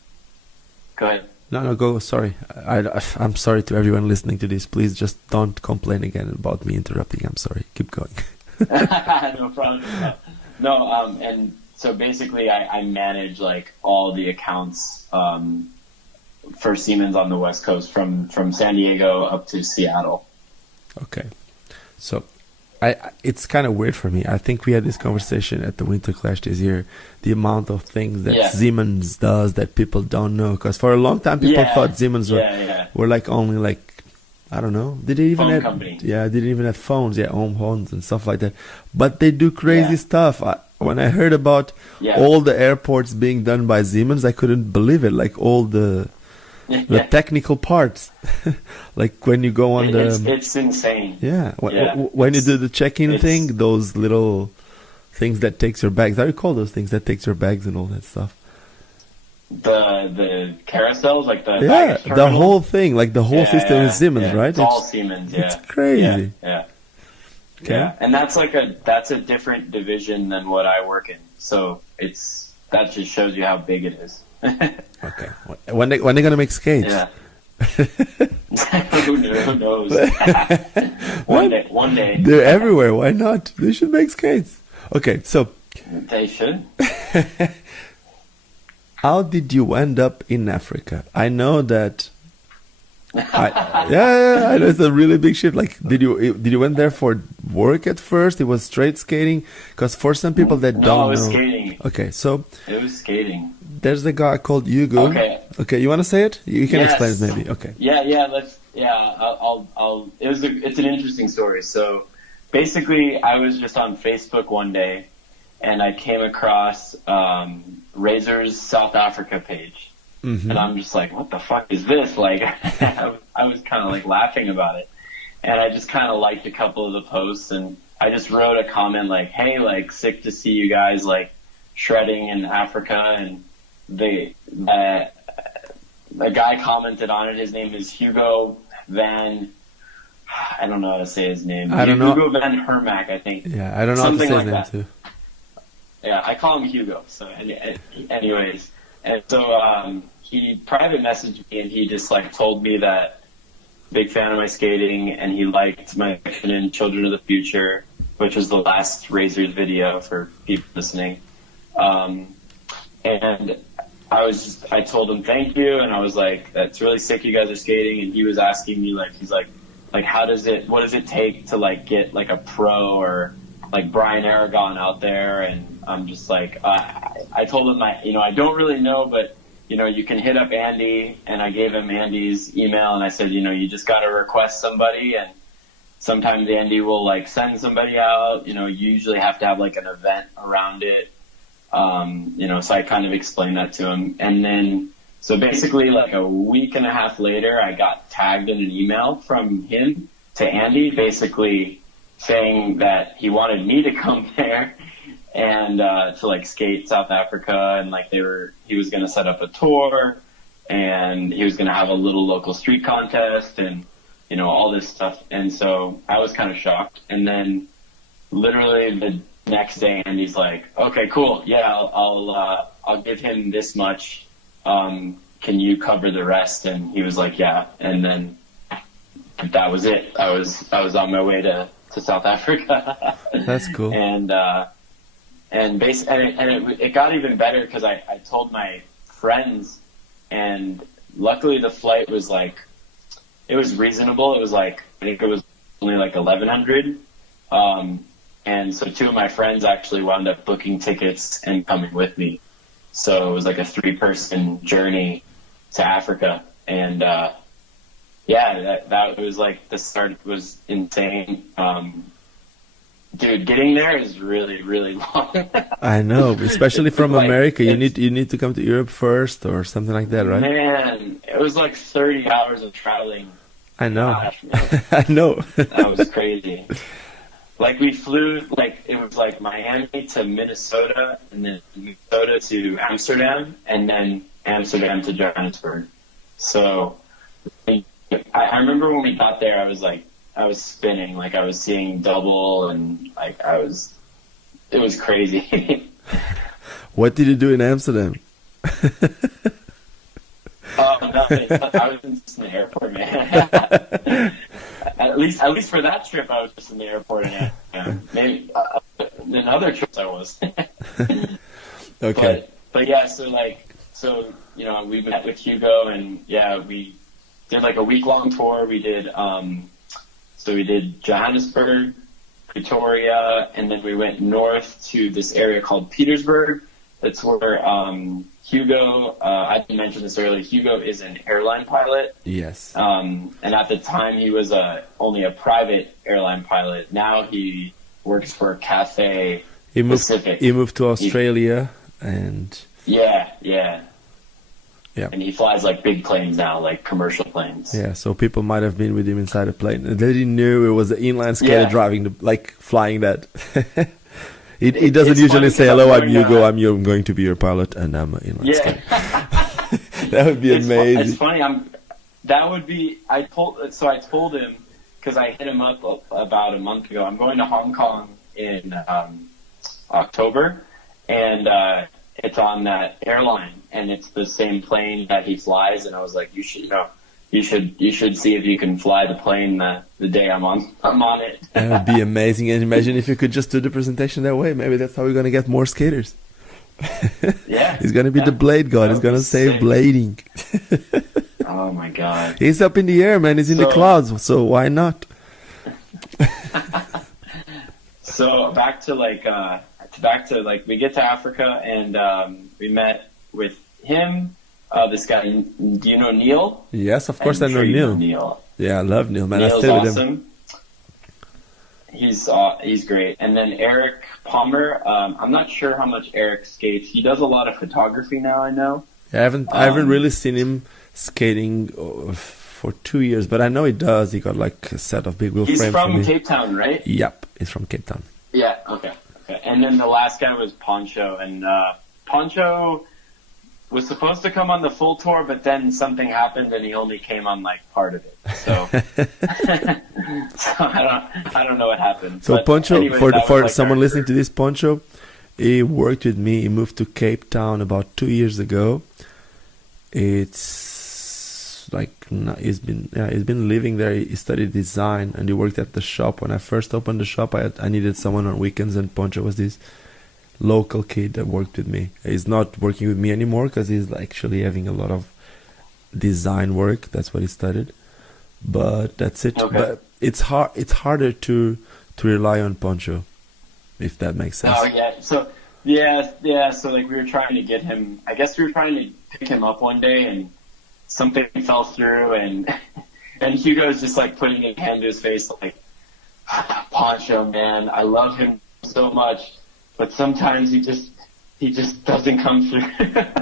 Go ahead. No, go. Sorry. I'm sorry to everyone listening to this. Please just don't complain again about me interrupting. I'm sorry. Keep going. No problem. No, and so basically I manage like all the accounts for Siemens on the West Coast from San Diego up to Seattle. Okay. So it's kind of weird for me. I think we had this conversation at the Winter Clash this year, the amount of things that Siemens does that people don't know. Because for a long time, people thought Siemens were like only like, I don't know. Did they even have company. Yeah, they didn't even have phones. Yeah, home phones and stuff like that. But they do crazy stuff. When I heard about all the airports being done by Siemens, I couldn't believe it. Like all the technical parts, like when you go on it's insane. When you do the check-in thing, those little things that takes your bags. How do you call those things that takes your bags and all that stuff? The carousels, like the whole thing, like the whole system is Siemens, right? It's all Siemens. It's crazy. Yeah, and that's a different division than what I work in. So that just shows you how big it is. Okay. When they gonna make skates? Yeah. Who knows? One day. They're everywhere. Why not? They should make skates. Okay, so they should. How did you end up in Africa? I know that. I know it's a really big shift. Like, did you went there for work at first? It was straight skating, because for some people that don't know. No, it was skating. Okay, so it was skating. There's a guy called Hugo. Okay, you want to say it? You can explain it maybe. Okay. It's an interesting story. So basically, I was just on Facebook one day, and I came across Razor's South Africa page. Mm-hmm. And I'm just like, what the fuck is this? Like, I was kind of like laughing about it. And I just kind of liked a couple of the posts, and I just wrote a comment like, hey, like, sick to see you guys like shredding in Africa. And the guy commented on it. His name is Hugo Van, I don't know how to say his name. Hugo Van Hermack, I think. Yeah, I don't know how to say his name too. Yeah, I call him Hugo. So anyways. And so he private messaged me, and he just like told me that big fan of my skating, and he liked my action in Children of the Future, which was the last Razors video for people listening. And I told him thank you, and I was like, that's really sick you guys are skating. And he was asking me like, he's like what does it take to like get like a pro or like Brian Aragon out there? And I'm just like, I told him I don't really know, but you can hit up Andy. And I gave him Andy's email, and I said, you just got to request somebody, and sometimes Andy will like send somebody out. You usually have to have like an event around it. So I kind of explained that to him. And then, so basically like a week and a half later, I got tagged in an email from him to Andy, basically saying that he wanted me to come there and to like skate South Africa, and like he was going to set up a tour, and he was going to have a little local street contest, and all this stuff. And so I was kind of shocked. And then literally the next day, Andy's like, okay, cool, yeah, I'll give him this much. Can you cover the rest? And he was like, yeah. And then that was it. I was on my way to South Africa. That's cool. And it got even better because I told my friends, and luckily the flight was like, it was reasonable. It was like, I think it was only like 1,100. And so two of my friends actually wound up booking tickets and coming with me. So it was like a 3-person journey to Africa. And, that was like, the start was insane. Dude, getting there is really, really long. I know, especially from like, America. You need to come to Europe first or something like that, right? Man, it was like 30 hours of traveling. I know. Gosh, I know. That was crazy. Like we flew, like it was like Miami to Minnesota, and then Minnesota to Amsterdam, and then Amsterdam to Johannesburg. So I remember when we got there, I was spinning, like I was seeing double, and like it was crazy. What did you do in Amsterdam? Oh, nothing. I was just in the airport, man. At least for that trip, I was just in the airport. And maybe in other trips, I was. Okay. But yeah, so we met with Hugo, and yeah, we did like a week-long tour. We did Johannesburg, Pretoria, and then we went north to this area called Petersburg. That's where Hugo, I didn't mention this earlier, Hugo is an airline pilot. Yes. And at the time he was only a private airline pilot. Now he works for Cathay Pacific. He moved to Australia and... Yeah. Yeah. And he flies like big planes now, like commercial planes. Yeah, so people might have been with him inside a plane. They didn't know it was an inline skater flying that. He doesn't usually say, "Hello, I'm Hugo. I'm going to be your pilot, and I'm an inline skater." That would be amazing. It's funny. I told him, because I hit him up about a month ago. I'm going to Hong Kong in October, and it's on that airline, and it's the same plane that he flies. And I was like, you should see if you can fly the plane the day I'm on it. That would be amazing. And imagine if you could just do the presentation that way. Maybe that's how we're going to get more skaters. Yeah. He's going to be the blade god. He's going to save blading. Oh my God. He's up in the air, man. He's in the clouds. So why not? So back to we get to Africa, and we met with him. This guy, do you know Neil? Yes, of course I know Neil. Yeah, I love Neil, man. Neil's I stayed awesome. With him. He's great. And then Eric Palmer. I'm not sure how much Eric skates. He does a lot of photography now, I know. Yeah, I haven't really seen him skating for 2 years, but I know he does. He got like a set of big wheel frames. He's from Cape Town, right? Yep, he's from Cape Town. Yeah. Okay. And then the last guy was Poncho, and Poncho was supposed to come on the full tour, but then something happened and he only came on like part of it. So, so I don't know what happened. So but Poncho, anyways, for like someone listening to this, Poncho, he worked with me. He moved to Cape Town about 2 years ago. It's like he's been living there. He studied design and he worked at the shop. When I first opened the shop, I needed someone on weekends, and Poncho was this local kid that worked with me. He's not working with me anymore because he's actually having a lot of design work. That's what he studied. But that's it. Okay. But it's harder to rely on Poncho, if that makes sense. Oh yeah. So yeah. So like we were trying to get him. I guess we were trying to pick him up one day, and something fell through, and Hugo's just like putting a hand to his face, like, Poncho, man, I love him so much, but sometimes he just doesn't come through.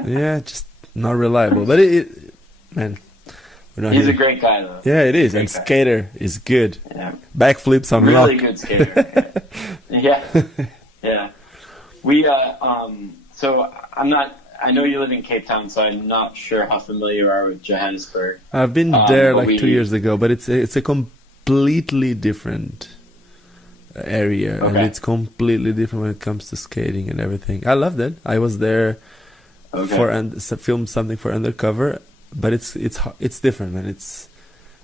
Yeah, just not reliable. But man, he's a great guy though. Yeah, it is. And skater is good. Yeah. Backflips on really lock. Good skater. Yeah. We so I know you live in Cape Town, so I'm not sure how familiar you are with Johannesburg. I've been there like 2 years ago, but it's a completely different area, and it's completely different when it comes to skating and everything. I loved it. I was there filmed something for Undercover, but it's different, man.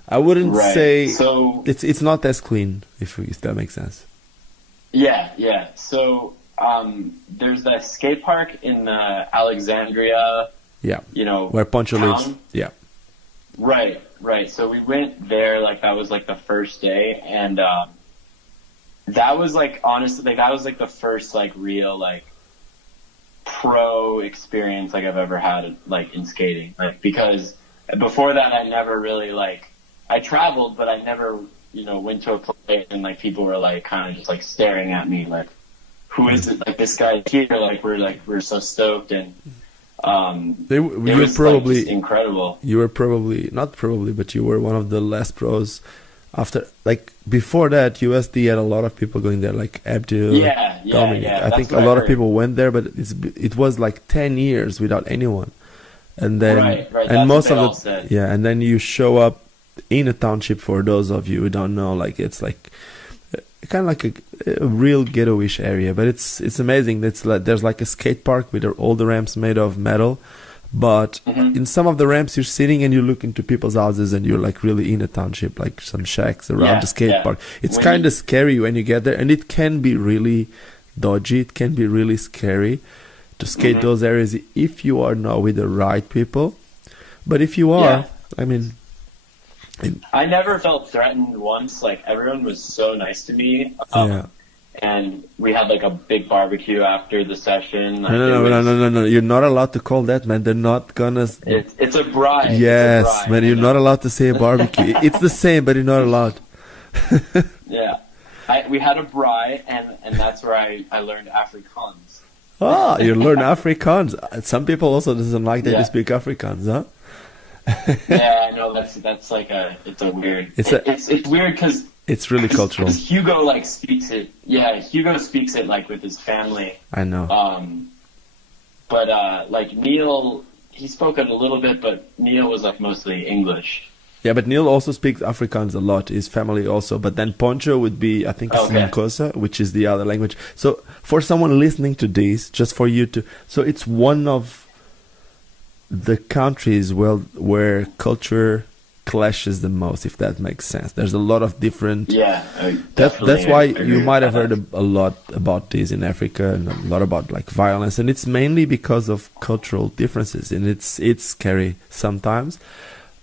I wouldn't Right. say So it's not as clean, if that makes sense. yeah. So there's that skate park in Alexandria, Yeah, you know, where Poncho lives. town. Yeah, Right. So we went there, like that was like the first day, and that was like honestly, like that was like the first like real like pro experience like I've ever had like in skating, like because before that I never really like I traveled, but I never went to a place and like people were like kind of just like staring at me like, who is it, like this guy here, we're so stoked, and you it were was probably like, just incredible. you were probably not probably, but you were one of the last pros. After, like before that, USD had a lot of people going there, like Abdul, Dominic. Yeah, I that's think a what I lot of heard. people went there, but it was like 10 years without anyone, and then Right, and that's most what they of all said. and then you show up in a township. For those of you who don't know, like it's like kind of like a real ghetto-ish area, but it's amazing. It's like there's like a skate park with all the ramps made of metal, but in some of the ramps you're sitting and you look into people's houses and you're like really in a township, like some shacks around the skate park. It's When kind of scary when you get there, and it can be really dodgy. It can be really scary to skate those areas if you are not with the right people. But if you are, I mean, I never felt threatened once. Like everyone was so nice to me. And we had like a big barbecue after the session. No. You're not allowed to call that, man. They're not gonna. It's a braai. Yes, it's a braai, man. You're not allowed to say a barbecue. It's the same, but you're not allowed. Yeah, we had a braai, and that's where I learned Afrikaans. Ah, you learn Afrikaans. Some people also doesn't like that you Yeah. speak Afrikaans, huh? Yeah, I know that's like it's a weird. It's weird because it's really cultural. Hugo like speaks it. Yeah, Hugo speaks it like with his family. I know. But like Neil, he spoke it a little bit, but Neil was like mostly English. Yeah, but Neil also speaks Afrikaans a lot. His family also. But then Poncho would be, I think, Sinkosa, which is the other language. So for someone listening to this, just for you to, so it's one of the countries where culture clashes the most, if that makes sense. There's a lot of different. Yeah, that's why you might have heard a lot about this in Africa, and a lot about like violence, and it's mainly because of cultural differences, and it's scary sometimes,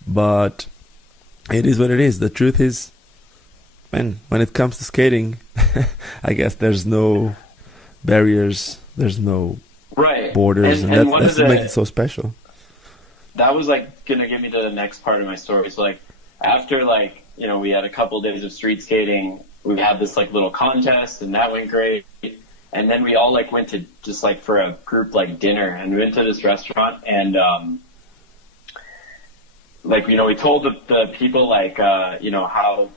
but it is what it is. The truth is, man, when it comes to skating, I guess there's no barriers, there's no borders, and that's what makes it so special. That was like gonna get me to the next part of my story. So like after like we had a couple days of street skating, we had this like little contest, and that went great. And then we all like went to just like for a group like dinner, and we went to this restaurant, and like we told the people like how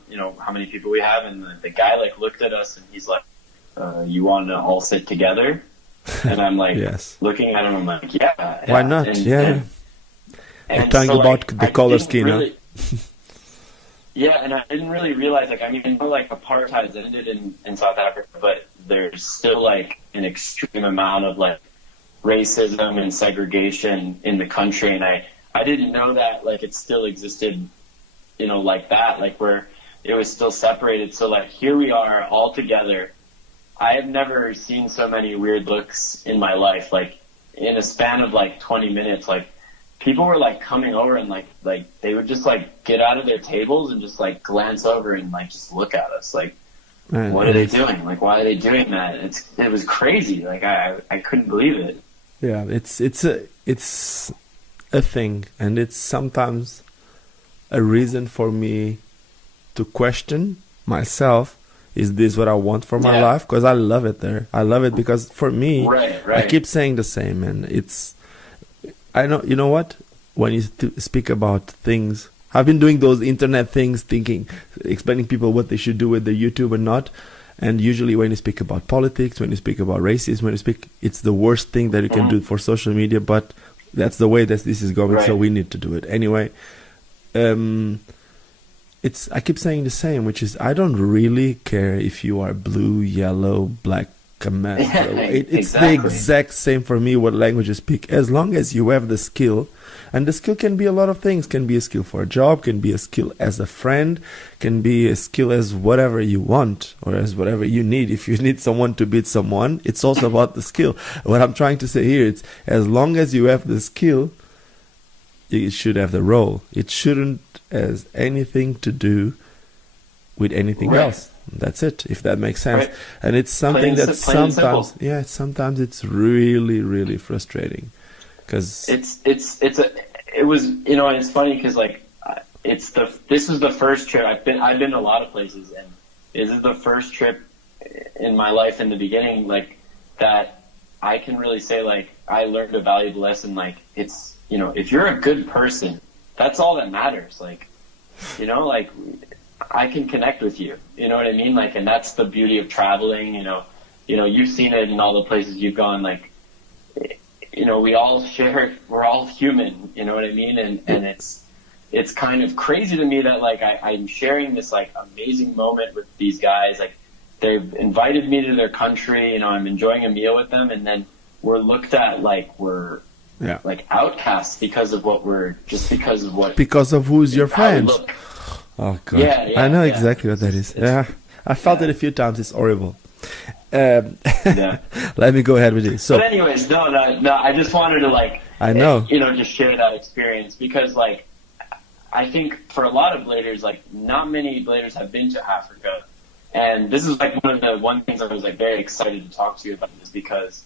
many people we have, and the guy like looked at us and he's like, you want to all sit together? And I'm like looking at him, I'm like, yeah, why not? And talking so, about like, the color scheme. Really, and I didn't really realize, like, I mean, like apartheid's ended in South Africa, but there's still like an extreme amount of like racism and segregation in the country, and I didn't know that like it still existed, like that, like where it was still separated. So like here we are all together. I have never seen so many weird looks in my life. Like in a span of like 20 minutes, like people were like coming over and like they would just like get out of their tables and just like glance over and like just look at us like, what are they doing? Like, why are they doing that? It was crazy. Like I couldn't believe it. Yeah, it's a thing, and it's sometimes a reason for me to question myself. Is this what I want for my life? Because I love it there. I love it because for me, I keep saying the same, and I know, you know what? When you speak about things, I've been doing those internet things, explaining people what they should do with their YouTube and not. And usually when you speak about politics, when you speak about racism, it's the worst thing that you can do for social media, but that's the way that this is going, so we need to do it. Anyway, I keep saying the same, which is I don't really care if you are blue, yellow, black, it's the exact same for me what language you speak. As long as you have the skill, And the skill can be a lot of things. Can be a skill for a job, can be a skill as a friend, can be a skill as whatever you want or as whatever you need. If you need someone to beat someone, it's also about the skill. What I'm trying to say here, it's as long as you have the skill, you should have the role. It shouldn't has anything to do with anything else. That's it, if that makes sense. Right. And it's something that sometimes it's really, really frustrating, because it was, you know, and it's funny because like this is the first trip I've been to a lot of places, and this is the first trip in my life in the beginning, like, that I can really say, like, I learned a valuable lesson. Like, it's, you know, if you're a good person, that's all that matters. Like, you know, like, I can connect with you, you know what I mean? Like, and that's the beauty of traveling, you know, you've seen it in all the places you've gone, like, you know, we're all human, you know what I mean? And it's kind of crazy to me that, like, I'm sharing this, like, amazing moment with these guys. Like, they've invited me to their country, you know, I'm enjoying a meal with them, and then we're looked at like we're like outcasts because of who's your friend. Oh God, I know exactly what that is. Yeah, I felt it a few times. It's horrible. Let me go ahead with this. So, but anyways, no, I just wanted to, like, just share that experience, because, like, I think for a lot of bladers, like, not many bladers have been to Africa. And this is, like, one of the things I was, like, very excited to talk to you about, is because,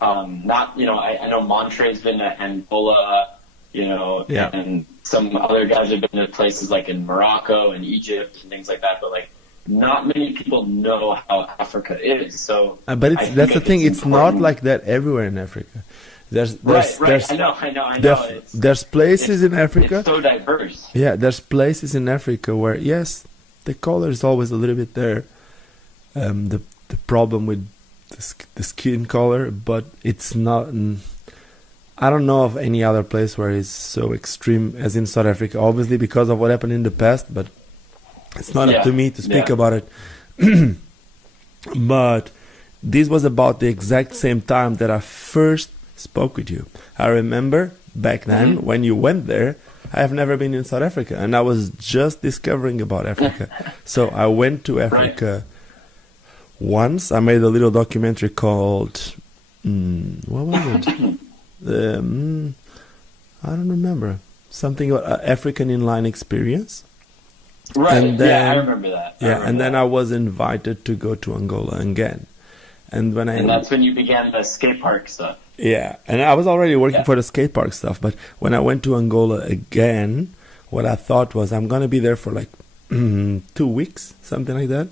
I know Montre's been to Angola, you know, and some other guys have been to places like in Morocco and Egypt and things like that, but, like, not many people know how Africa is. So, but that's the thing. It's not like that everywhere in Africa. There's I know. There's places in Africa. It's so diverse. Yeah, there's places in Africa where, yes, the color is always a little bit there. The problem with the skin color, but it's not. I don't know of any other place where it's so extreme as in South Africa. Obviously, because of what happened in the past, but it's not up to me to speak about it. But this was about the exact same time that I first spoke with you. I remember back then when you went there. I have never been in South Africa, and I was just discovering about Africa. So I went to Africa once. I made a little documentary called what was it? I don't remember. Something about African Inline Experience. Right. And then, I remember that. And then I was invited to go to Angola again. And that's when you began the skate park stuff. Yeah, and I was already working for the skate park stuff, but when I went to Angola again, what I thought was I'm going to be there for like 2 weeks, something like that.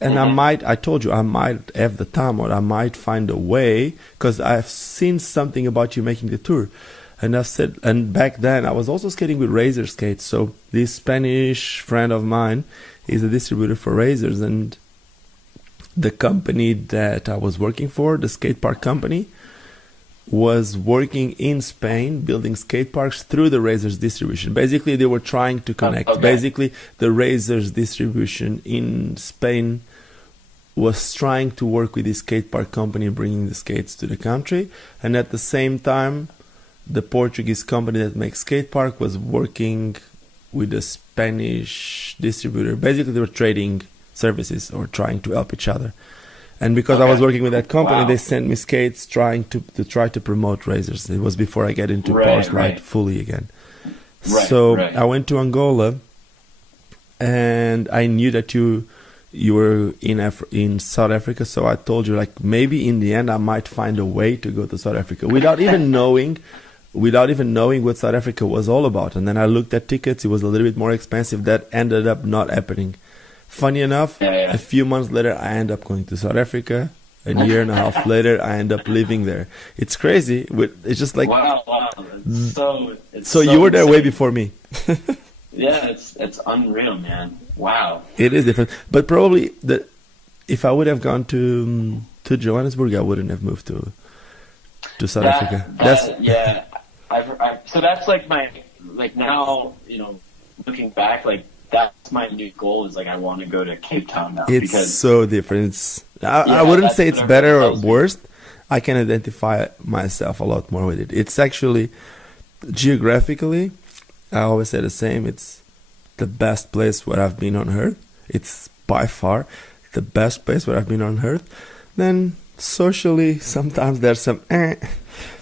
And I told you, I might have the time, or I might find a way, because I've seen something about you making the tour. And I said, and back then I was also skating with Razor skates. So this Spanish friend of mine is a distributor for Razors, and the company that I was working for, the skate park company, was working in Spain building skate parks through the Razors distribution. Basically, they were trying to connect. Basically, the Razors distribution in Spain was trying to work with the skate park company bringing the skates to the country, and at the same time the Portuguese company that makes skate park was working with the Spanish distributor. Basically, they were trading services or trying to help each other. And because I was working with that company, they sent me skates trying to try to promote Razors. It was before I get into Power Slide fully again. I went to Angola, and I knew that you were in South Africa. So I told you, like, maybe in the end I might find a way to go to South Africa without even knowing what South Africa was all about. And then I looked at tickets. It was a little bit more expensive. That ended up not happening. Funny enough, a few months later, I end up going to South Africa. A year and a half later, I end up living there. It's crazy. It's just like wow. So you were there way before me. Yeah, it's unreal, man. Wow. It is different, but probably if I would have gone to Johannesburg, I wouldn't have moved to South Africa. So that's like now, you know, looking back, like, that's my new goal, is like I want to go to Cape Town now. It's so different. I wouldn't say it's better or worse. I can identify myself a lot more with it. It's actually, geographically, I always say the same. It's the best place where I've been on Earth. It's by far the best place where I've been on Earth. Then socially, sometimes there's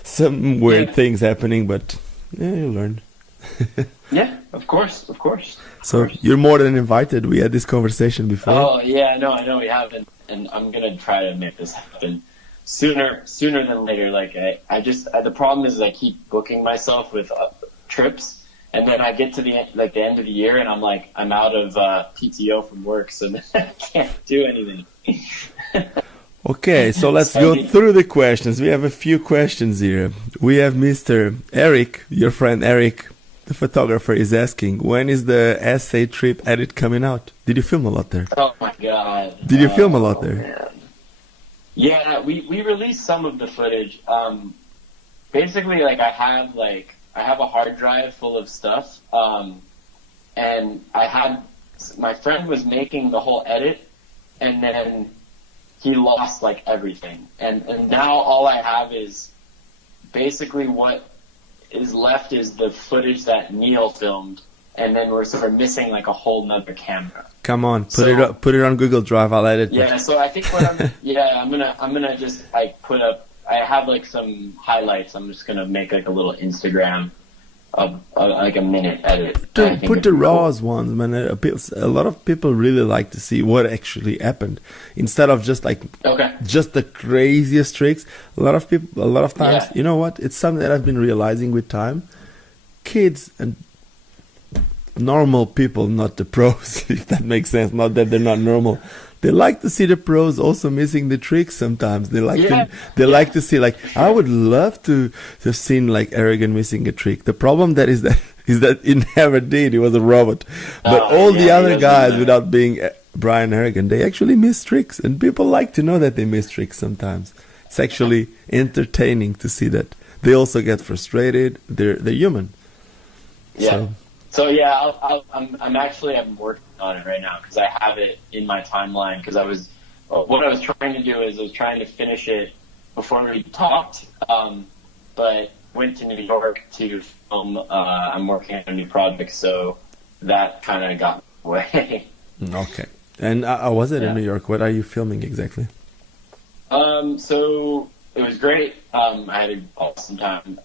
some weird things happening, but yeah, you learn. Yeah, of course. So you're more than invited. We had this conversation before. Oh yeah, no, I know we haven't, and I'm gonna try to make this happen sooner than later. Like I just the problem is I keep booking myself with trips, and then I get to the end of the year, and I'm out of PTO from work, so then I can't do anything. Okay, so let's go through the questions. We have a few questions here. We have Mr. Eric, your friend Eric, the photographer, is asking, when is the SA trip edit coming out? Did you film a lot there? Oh my god. Did you film a lot there? Man. Yeah, we released some of the footage. Basically, I have a hard drive full of stuff, and my friend was making the whole edit, and then he lost everything, and now all I have is basically what is left is the footage that Neil filmed, and then we're sort of missing a whole nother camera. Come on, put it on Google Drive. I'll edit it. Yeah, so I think what I'm gonna just put up. I have some highlights. I'm just gonna make a little Instagram of a minute edit. Put the raws ones, man. A lot of people really like to see what actually happened instead of just just the craziest tricks. A lot of times, you know what? It's something that I've been realizing with time. Kids and normal people, not the pros, if that makes sense. Not that they're not normal. They like to see the pros also missing the tricks sometimes. They like to see I would love to have seen Aragon missing a trick. The problem is that he never did. He was a robot. But all the other guys, without being Brian Aragon, they actually miss tricks, and people like to know that they miss tricks sometimes. It's actually entertaining to see that. They also get frustrated. They're human. Yeah. So yeah, I'm working on it right now because I have it in my timeline. Because what I was trying to do is I was trying to finish it before we talked, but went to New York to film. I'm working on a new project, so that kind of got away. Okay. And was it in New York? What are you filming exactly? So it was great. I had an awesome time.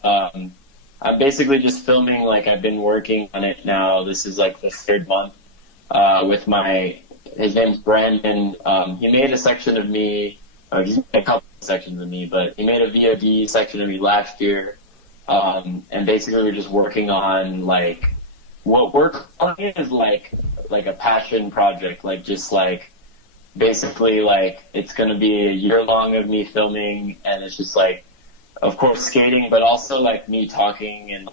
I'm basically just filming, I've been working on it now. This is the third month with his name's Brandon. He made a section of me, he's made a couple of sections of me, but he made a VOD section of me last year. And basically we're just working on, what we're calling it is a passion project, basically it's going to be a year long of me filming, and it's just of course skating, but also me talking and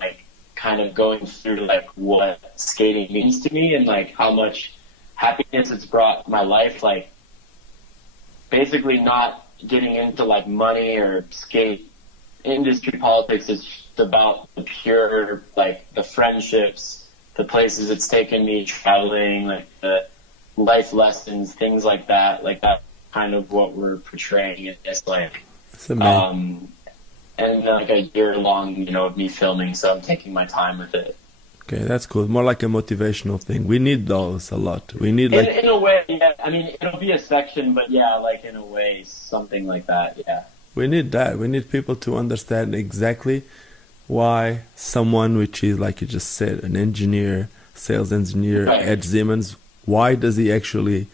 kind of going through what skating means to me and how much happiness it's brought my life. Basically not getting into money or skate industry politics. It's just about the pure the friendships, the places it's taken me traveling, the life lessons, things like that. That's kind of what we're portraying in this and a year long, of me filming, so I'm taking my time with it. Okay, that's cool. More like a motivational thing. We need those a lot. We need in a way, yeah. I mean, it'll be a section, but yeah, in a way, something like that, yeah. We need that. We need people to understand exactly why someone, which is like you just said, an engineer, sales engineer at Siemens, why does he actually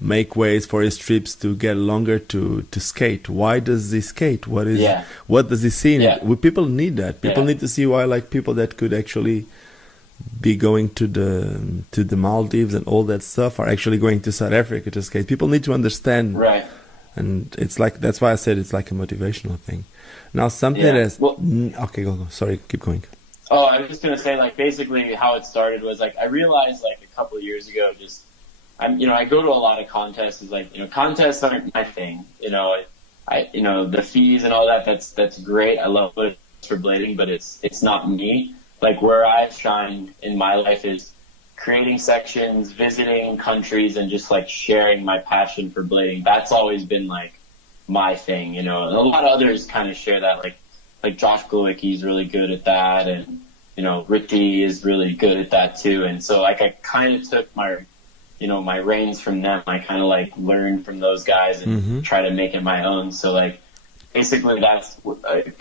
make ways for his trips to get longer to skate? Why does he skate? What does he see in it? People need that. People need to see why people that could actually be going to the Maldives and all that stuff are actually going to South Africa to skate. People need to understand. Right. And it's that's why I said it's a motivational thing. Now something okay, go. Sorry, keep going. Oh, I was just gonna say basically how it started was I realized a couple of years ago I go to a lot of contests. Contests aren't my thing. The fees and all that. That's great. I love it for blading, but it's not me. Where I've shined in my life is creating sections, visiting countries, and just sharing my passion for blading. That's always been my thing. And a lot of others kind of share that. like Josh Glowicky's really good at that, and Richie is really good at that too. And so like I kind of took my reins from them. I kind of like learned from those guys and try to make it my own. So like basically that's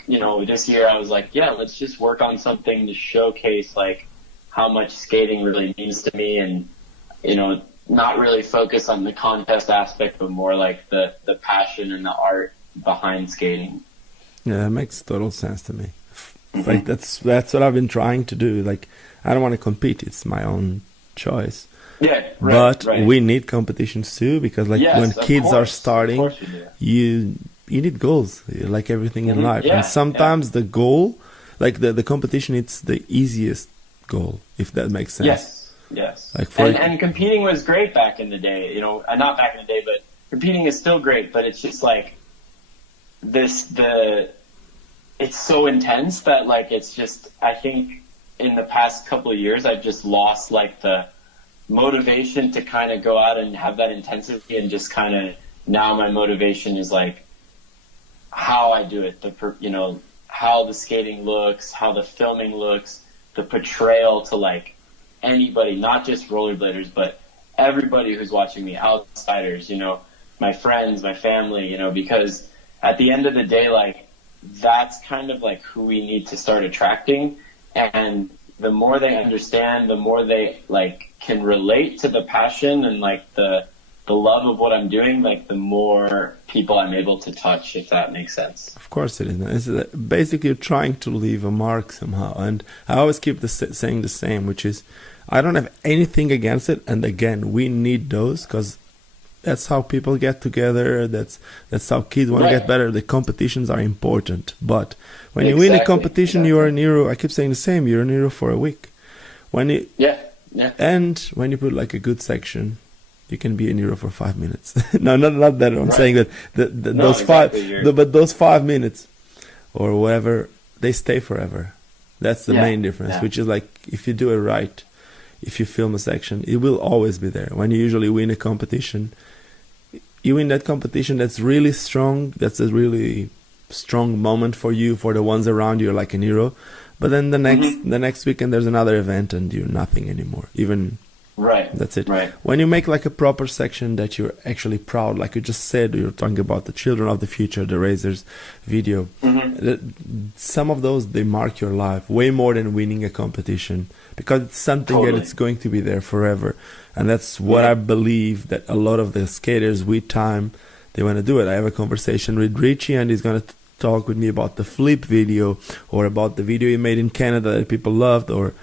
this year I was like, yeah, let's just work on something to showcase like how much skating really means to me, and not really focus on the contest aspect, but more like the passion and the art behind skating. Yeah, that makes total sense to me. Like that's what I've been trying to do. Like I don't want to compete; it's my own choice. Yeah, right, but we need competitions too, because like when kids are starting, you need goals, like everything in life. And sometimes the goal, like the competition, it's the easiest goal, if that makes sense. Yes. Like and competing was great back in the day. Not back in the day, but competing is still great. But it's just like it's so intense that like it's just, I think in the past couple of years I've just lost like the motivation to kind of go out and have that intensity, and just kind of now my motivation is like how I do it, how the skating looks, how the filming looks, the portrayal to like anybody, not just rollerbladers, but everybody who's watching me, outsiders, my friends, my family, because at the end of the day, like that's kind of like who we need to start attracting. And the more they understand, the more they like can relate to the passion and like the love of what I'm doing, like the more people I'm able to touch, if that makes sense. Of course it is. It's basically trying to leave a mark somehow. And I always keep saying the same, which is I don't have anything against it. And again, we need those, because that's how people get together. That's how kids want to get better. The competitions are important. But when you win a competition, you are an hero. I keep saying the same. You're an hero for a week. And when you put like a good section, you can be an hero for 5 minutes. No, not that. I'm saying that those 5 minutes or whatever, they stay forever. That's the main difference, which is like if you do it right, if you film a section, it will always be there. When you usually win a competition, you win that competition that's really strong. That's a really strong moment for you, for the ones around you. You're like an hero. But then the next weekend there's another event and you're nothing anymore. That's it. Right. When you make like a proper section that you're actually proud, like you just said, you're talking about the Children of the Future, the Razors video. Some of those, they mark your life way more than winning a competition, because it's something that it's going to be there forever. And that's what I believe that a lot of the skaters with time, they want to do it. I have a conversation with Richie, and he's going to talk with me about the Flip video, or about the video he made in Canada that people loved. Or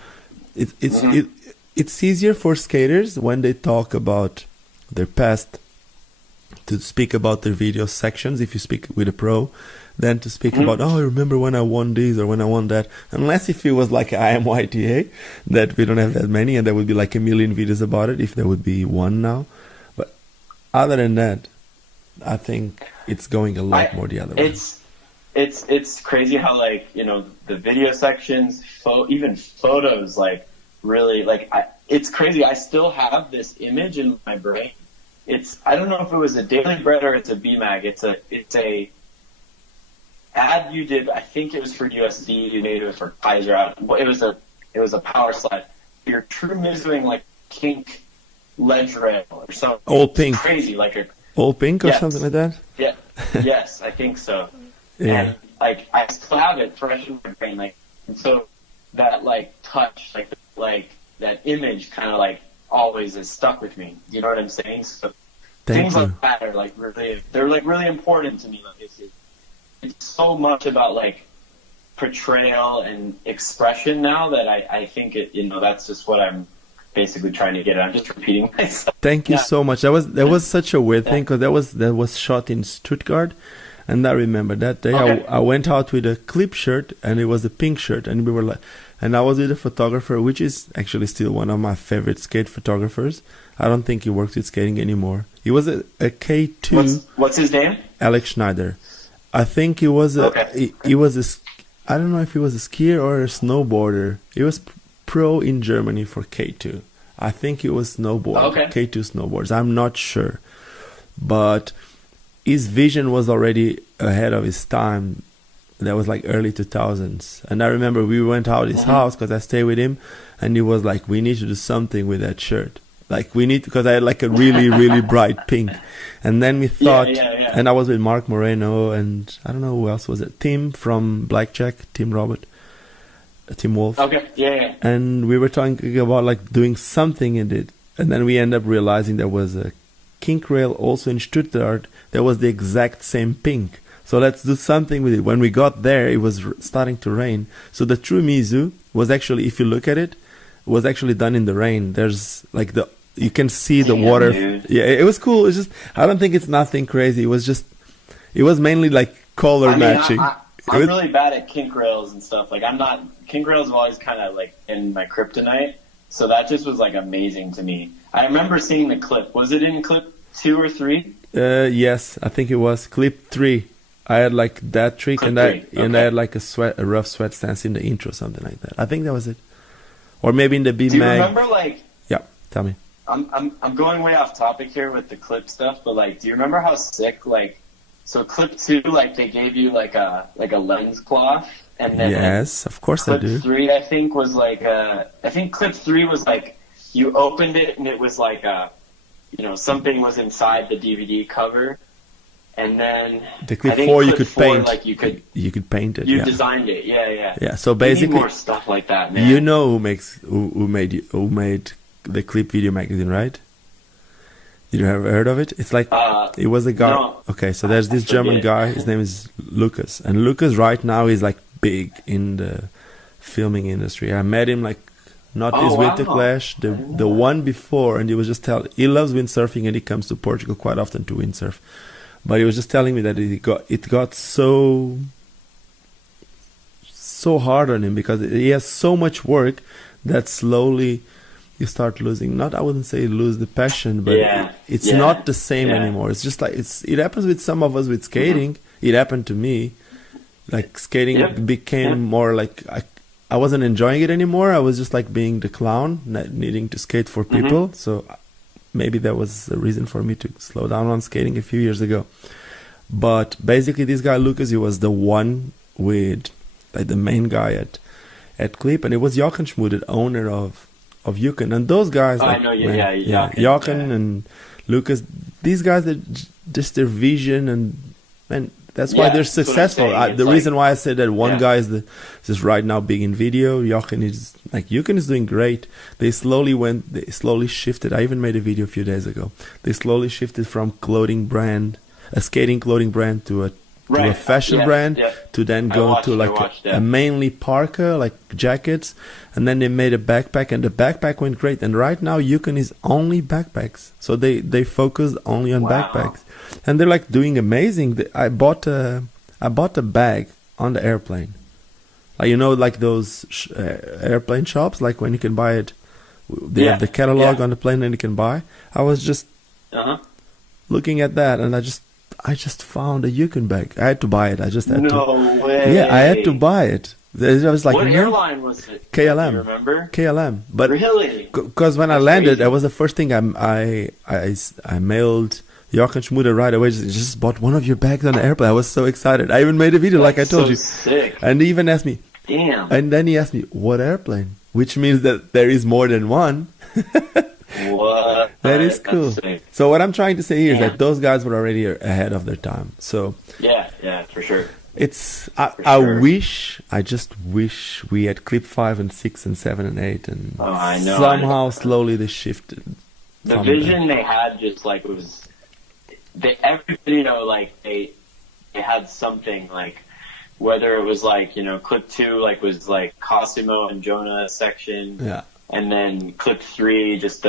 it's easier for skaters when they talk about their past to speak about their video sections, if you speak with a pro, than to speak about, I remember when I won this or when I won that. Unless if it was like IMYTA, that we don't have that many, and there would be like a million videos about it, if there would be one now. But other than that, I think it's going a lot more the other way. It's crazy how like, the video sections, even photos, like, really, like, it's crazy. I still have this image in my brain. I don't know if it was a Daily Bread or it's a BMAG. It's a ad you did. I think it was for USD. You made it for Kaiser. It was a power slide. You're true mizzling like kink ledge rail or something. All pink. It's crazy, like all pink or something like that. Yeah. Yes, I think so. Yeah. And like I still have it fresh in my brain. Like, and so that like touch, like that image kind of like always is stuck with me. You know what I'm saying? So things like that are like really important to me. Like it's so much about like portrayal and expression now that I think that's just what I'm basically trying to get at. I'm just repeating myself. Thank you so much. That was such a weird thing, because that was shot in Stuttgart. And I remember that day I went out with a clip shirt, and it was a pink shirt, and we were like, and I was with a photographer, which is actually still one of my favorite skate photographers. I don't think he works with skating anymore. He was a K2. What's his name? Alex Schneider. I think he was I don't know if he was a skier or a snowboarder. He was pro in Germany for K2. I think he was K2 snowboards. I'm not sure, but his vision was already ahead of his time That was like early 2000s. And I remember we went out his house because I stayed with him, and he was like, we need to do something with that shirt. Like we need, because I had like a really, really bright pink. And then we thought, and I was with Mark Moreno and I don't know who else was it. Tim from Blackjack, Tim Robert, Tim Wolf. Okay, yeah. And we were talking about like doing something in it. And then we ended up realizing there was a kink rail also in Stuttgart that was the exact same pink. So let's do something with it. When we got there, it was starting to rain. So the True Mizu was actually, if you look at it, was actually done in the rain. There's like you can see the water. Dude. Yeah, it was cool. It's just, I don't think it's nothing crazy. It was mainly like color matching. I'm really bad at kink rails and stuff. Like kink rails have always kind of like in my kryptonite. So that just was like amazing to me. I remember seeing the clip. Was it in clip 2 or 3? Yes, I think it was clip 3. I had like that trick, and I had like a rough sweat stance in the intro, something like that. I think that was it, or maybe in the B mag. Do you remember like? Yeah, tell me. I'm going way off topic here with the clip stuff, but like, do you remember how sick like? So clip 2, like they gave you like a lens cloth, and then yes, of course I do. Clip 3, I think was like I think clip 3 was like you opened it and it was like something was inside the DVD cover. And then the clip 4 you could paint. Like you could paint it. You designed it. Yeah. Yeah. So basically, you need more stuff like that, man. You know who made the Clip Video magazine, right? Did you ever heard of it? It's like it was a guy. No, okay, so there's this German guy. His name is Lucas, and Lucas right now is like big in the filming industry. I met him like not his Winter Clash, the one before, and he was just he loves windsurfing and he comes to Portugal quite often to windsurf. But he was just telling me that it got so hard on him because he has so much work that slowly you start losing. I wouldn't say lose the passion, but it's not the same anymore. It's just like it happens with some of us with skating. It happened to me. Like skating became more like I wasn't enjoying it anymore. I was just like being the clown, not needing to skate for people. So maybe that was a reason for me to slow down on skating a few years ago. But basically this guy Lucas, he was the one with like the main guy at Clip, and it was Jochen Schmude, the owner of Yukon. And those guys I know, Jochen and Lucas, these guys, that just their vision and that's why they're successful. The reason why I said that one guy is just right now big in video. Jochen is doing great. They slowly shifted. I even made a video a few days ago. They slowly shifted from a skating clothing brand to a fashion brand, to then go to like a mainly parka, like jackets, and then they made a backpack, and the backpack went great. And right now Yukon is only backpacks, so they focused only on backpacks, and they're like doing amazing. I bought a bag on the airplane, like like those airplane shops, like when you can buy it, they have the catalog on the plane and you can buy. I was just looking at that, and I just found a Yukon bag. I had to buy it. I just had to. No way. Yeah, I had to buy it. I was like, what airline was it? KLM. Do you remember? KLM. But really? Because when I landed, that was the first thing I mailed Jochen Schmude right away. Just bought one of your bags on the airplane. I was so excited. I even made a video, like I told you. Sick. And he even asked me. Damn. And then he asked me, what airplane? Which means that there is more than one. What? That is cool. So what I'm trying to say here is that those guys were already ahead of their time. So yeah, for sure. It's I just wish we had clip 5 and 6 and 7 and 8, and somehow slowly they shifted. The vision they had just like was everybody like they had something, like whether it was like clip 2 like was like Cosimo and Jonah section, and then clip 3 just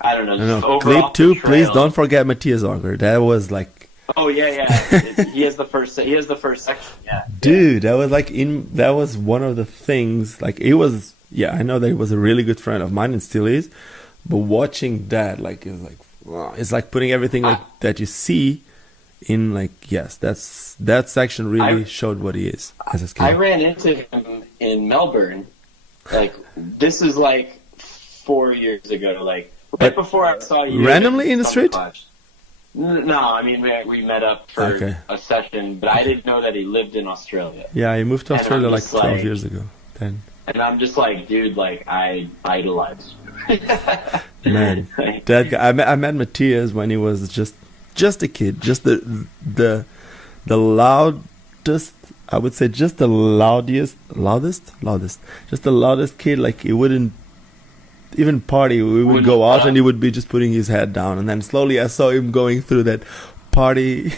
I don't know. Clip 2, please don't forget Matthias Auger. That was like. Oh yeah. He has the first section. Yeah. Dude, that was one of the things. Like it was. Yeah, I know that he was a really good friend of mine and still is. But watching that, like it was like, wow, it's like putting everything like that you see in like that section really showed what he is as a skater. I ran into him in Melbourne. Like this is like 4 years ago. Like right before I saw you. Randomly in the street? No, I mean we met up for Okay. a session, but I didn't know that he lived in Australia. Yeah, I moved to And Australia I'm like just 12 like, years ago. 10. and I'm just like, dude, like I idolize you. Man, Like, that guy, I met Matthias when he was just a kid, just the loudest, I would say, just the loudest, just the loudest kid. Like he wouldn't even party. We would Wouldn't go out stop. and he would be just putting his head down, and then slowly I saw him going through that party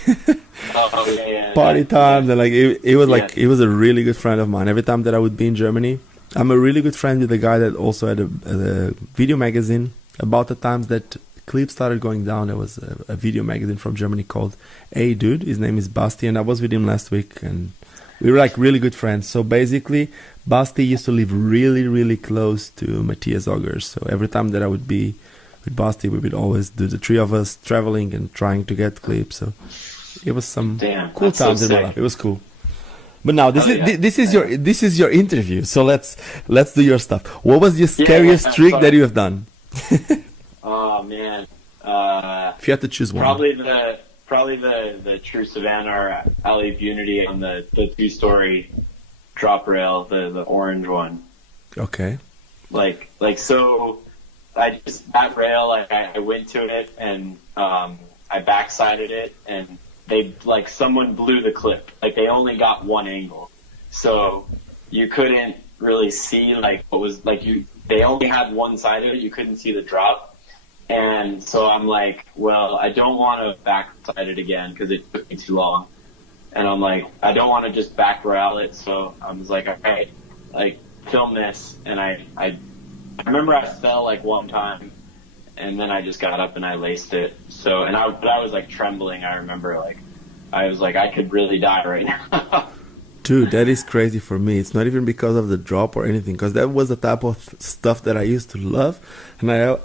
oh yeah, party times, and like it was like Yeah. he was a really good friend of mine. Every time that I would be in Germany, I'm a really good friend with the guy that also had a video magazine. About the times that Clip started going down, there was a video magazine from Germany called Hey Dude. His name is Basti, and I was with him last week, and we were like really good friends. So basically, Basti used to live really, really close to Matthias Augers. So every time that I would be with Basti, we would always do the three of us traveling and trying to get Clip. So it was some Damn, cool that's so times in my sick. life. It was cool. But now this Oh, is yeah. this is your interview. So let's do your stuff. What was your scariest yeah, trick sorry. that you have done? Oh man, If you had to choose one. probably the True Savannah or Alley of Unity on the 2-story drop rail, the orange one. Okay. Like so, I just that rail. Like I went to it and I backsided it, and they like someone blew the clip. Like they only got one angle, so you couldn't really see like what was like you. They only had one side of it. You couldn't see the drop. And so I'm like, well, I don't want to backside it again because it took me too long. And I'm like, I don't want to just back rail it. So I was like, all right, like film this. And I remember I fell like one time, and then I just got up and I laced it. So, but I was like trembling. I remember like, I was like, I could really die right now. Dude, that is crazy for me. It's not even because of the drop or anything, because that was the type of stuff that I used to love, and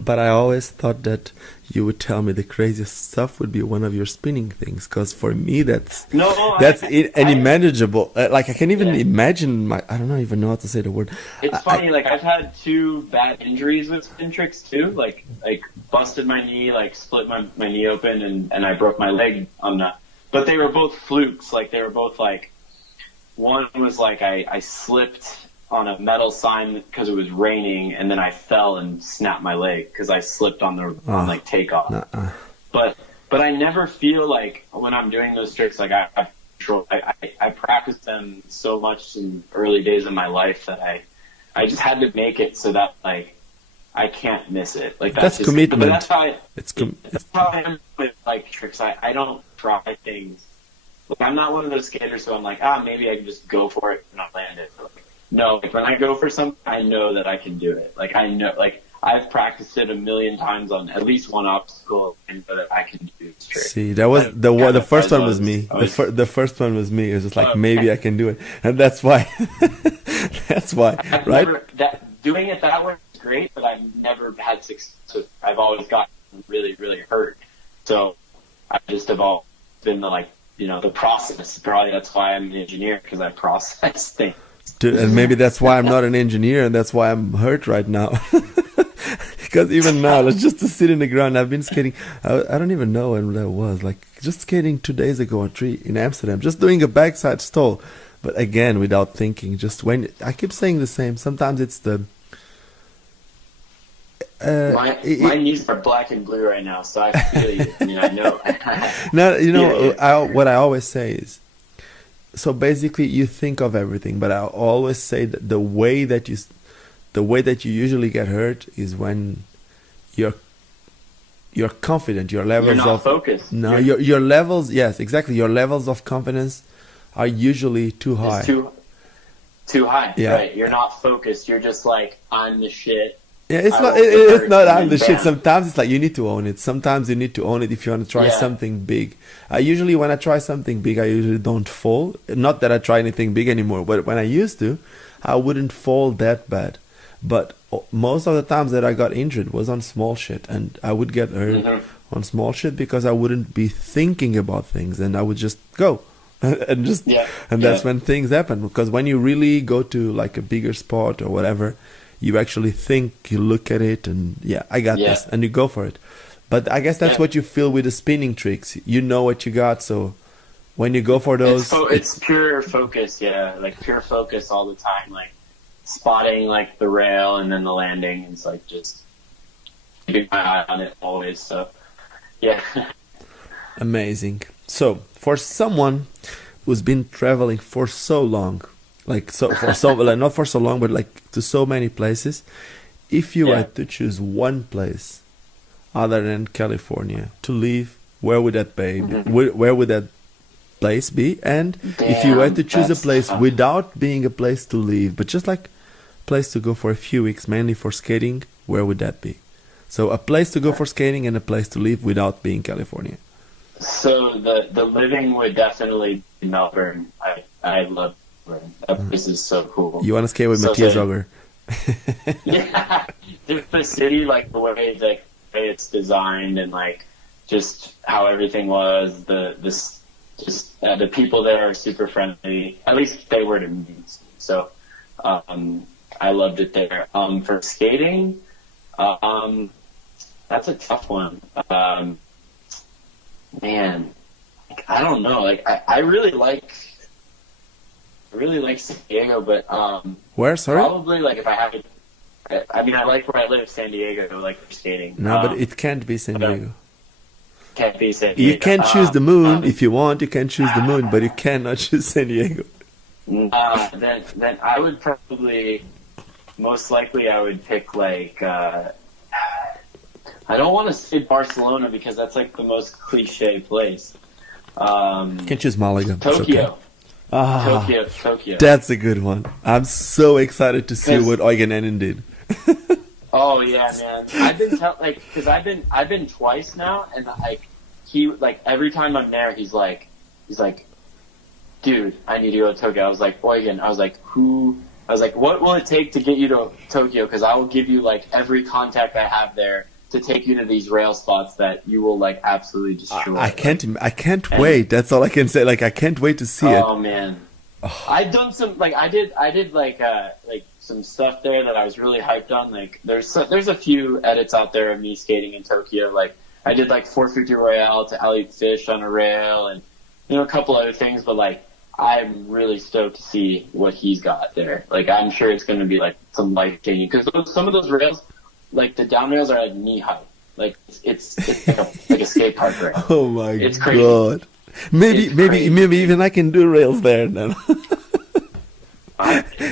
but I always thought that you would tell me the craziest stuff would be one of your spinning things, because for me that's unimaginable. Like I can't even imagine I don't even know how to say the word. It's funny, like I've had 2 bad injuries with spin tricks too. Like busted my knee, like split my knee open, and I broke my leg on that. But they were both flukes. Like they were both like. One was like I slipped on a metal sign because it was raining, and then I fell and snapped my leg because I slipped on on like takeoff. But I never feel like when I'm doing those tricks, like I practiced them so much in early days of my life that I just had to make it so that like I can't miss it. Like that's just, commitment. But that's how that's how I am with like tricks. I don't try things. Like, I'm not one of those skaters who I'm like, maybe I can just go for it and not land it. Like, no, like when I go for something, I know that I can do it. Like I know, like I've practiced it a million times on at least one obstacle, and know that I can do this trick. See, that was the first one was me. The first one was me. It was just like maybe I can do it, and that's why. That's why, right? Doing it that way is great, but I've never had success. I've always gotten really, really hurt. So I just have all been the process. Probably that's why I'm an engineer, because I process things. Dude, and maybe that's why I'm not an engineer, and that's why I'm hurt right now. Because even now, just to sit in the ground, I've been skating. I don't even know when that was. Like just skating 2 days ago or 3 in Amsterdam, just doing a backside stall. But again, without thinking, just when I keep saying the same. Sometimes it's the. My knees are black and blue right now, so I feel you. I mean, I know. No, what I always say is, so basically you think of everything, but I always say that the way that you usually get hurt is when you're confident. Your levels You're not focused. No, your levels. Yes, exactly. Your levels of confidence are usually too high. It's too high. Yeah. Right. You're not focused. You're just like, I'm the shit. Yeah, it's not I'm the shit. Sometimes it's like you need to own it. Sometimes you need to own it if you want to try something big. Usually when I try something big, I usually don't fall. Not that I try anything big anymore, but when I used to, I wouldn't fall that bad. But most of the times that I got injured was on small shit, and I would get hurt on small shit because I wouldn't be thinking about things, and I would just go. And that's when things happen. Because when you really go to like a bigger sport or whatever, you actually think, you look at it, and I got this, and you go for it. But I guess that's Yeah. what you feel with the spinning tricks. You know what you got, so when you go for those, It's pure focus, yeah, like pure focus all the time, like spotting like the rail and then the landing. It's like just keeping my eye on it always. So yeah. amazing. So for someone who's been traveling for so long, like so for so like not for so long, but like to so many places, if you Yeah. had to choose one place other than California to live, where would that be? Where would that place be? And if you had to choose a that's place tough. without being a place to live, but just like place to go for a few weeks, mainly for skating, where would that be? So a place to go for skating and a place to live without being California. So the living would definitely be Melbourne. I love Melbourne. That place is so cool. You want to skate with So Matthias good. Auger? Yeah, just the city, like the way it's designed, and like just how everything was. The people there are super friendly. At least they were to me. So I loved it there. For skating, that's a tough one. Man, like, I don't know. Like I really like San Diego, but Where? Sorry? probably like if I have to. I mean, I like where I live, San Diego, like for skating. No, but it can't be San but, Diego. Can't be San Diego. You can choose the moon if you want. You can choose the moon, but you cannot choose San Diego. Then I would probably, most likely, I would pick like. I don't want to say Barcelona because that's like the most cliche place. You can choose Malaga. It's Tokyo. okay. Ah, Tokyo. that's a good one. I'm so excited to see 'Cause- what Eugen Ennen did. Oh yeah, man. I've been because I've been twice now, and like he like every time I'm there, he's like, dude, I need to go to Tokyo. I was like, Eugen. I was like, what will it take to get you to Tokyo? Because I will give you like every contact I have there to take you to these rail spots that you will like absolutely destroy. I can't wait. That's all I can say. Like I can't wait to see it. Oh man, I've done some like I did like some stuff there that I was really hyped on. Like there's a few edits out there of me skating in Tokyo. Like I did like 450 Royale to Elliot Fish on a rail, and a couple other things. But like I'm really stoked to see what he's got there. Like I'm sure it's going to be like some life changing because some of those rails, like the down rails are like knee high. Like it's like a skate park rail. Oh my It's crazy. god! Maybe It's crazy. even I can do rails there then.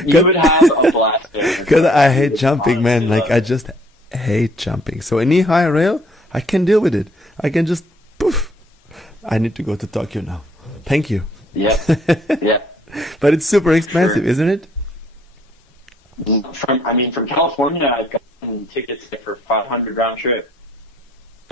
You would have a blast there. Because I hate jumping, man. Honestly, Like I just hate jumping. So a knee-high rail, I can deal with it. I can just poof. I need to go to Tokyo now. Thank you. Yeah, yeah. But it's super expensive, Sure. isn't it? From California, I've gotten tickets for 500 round trip.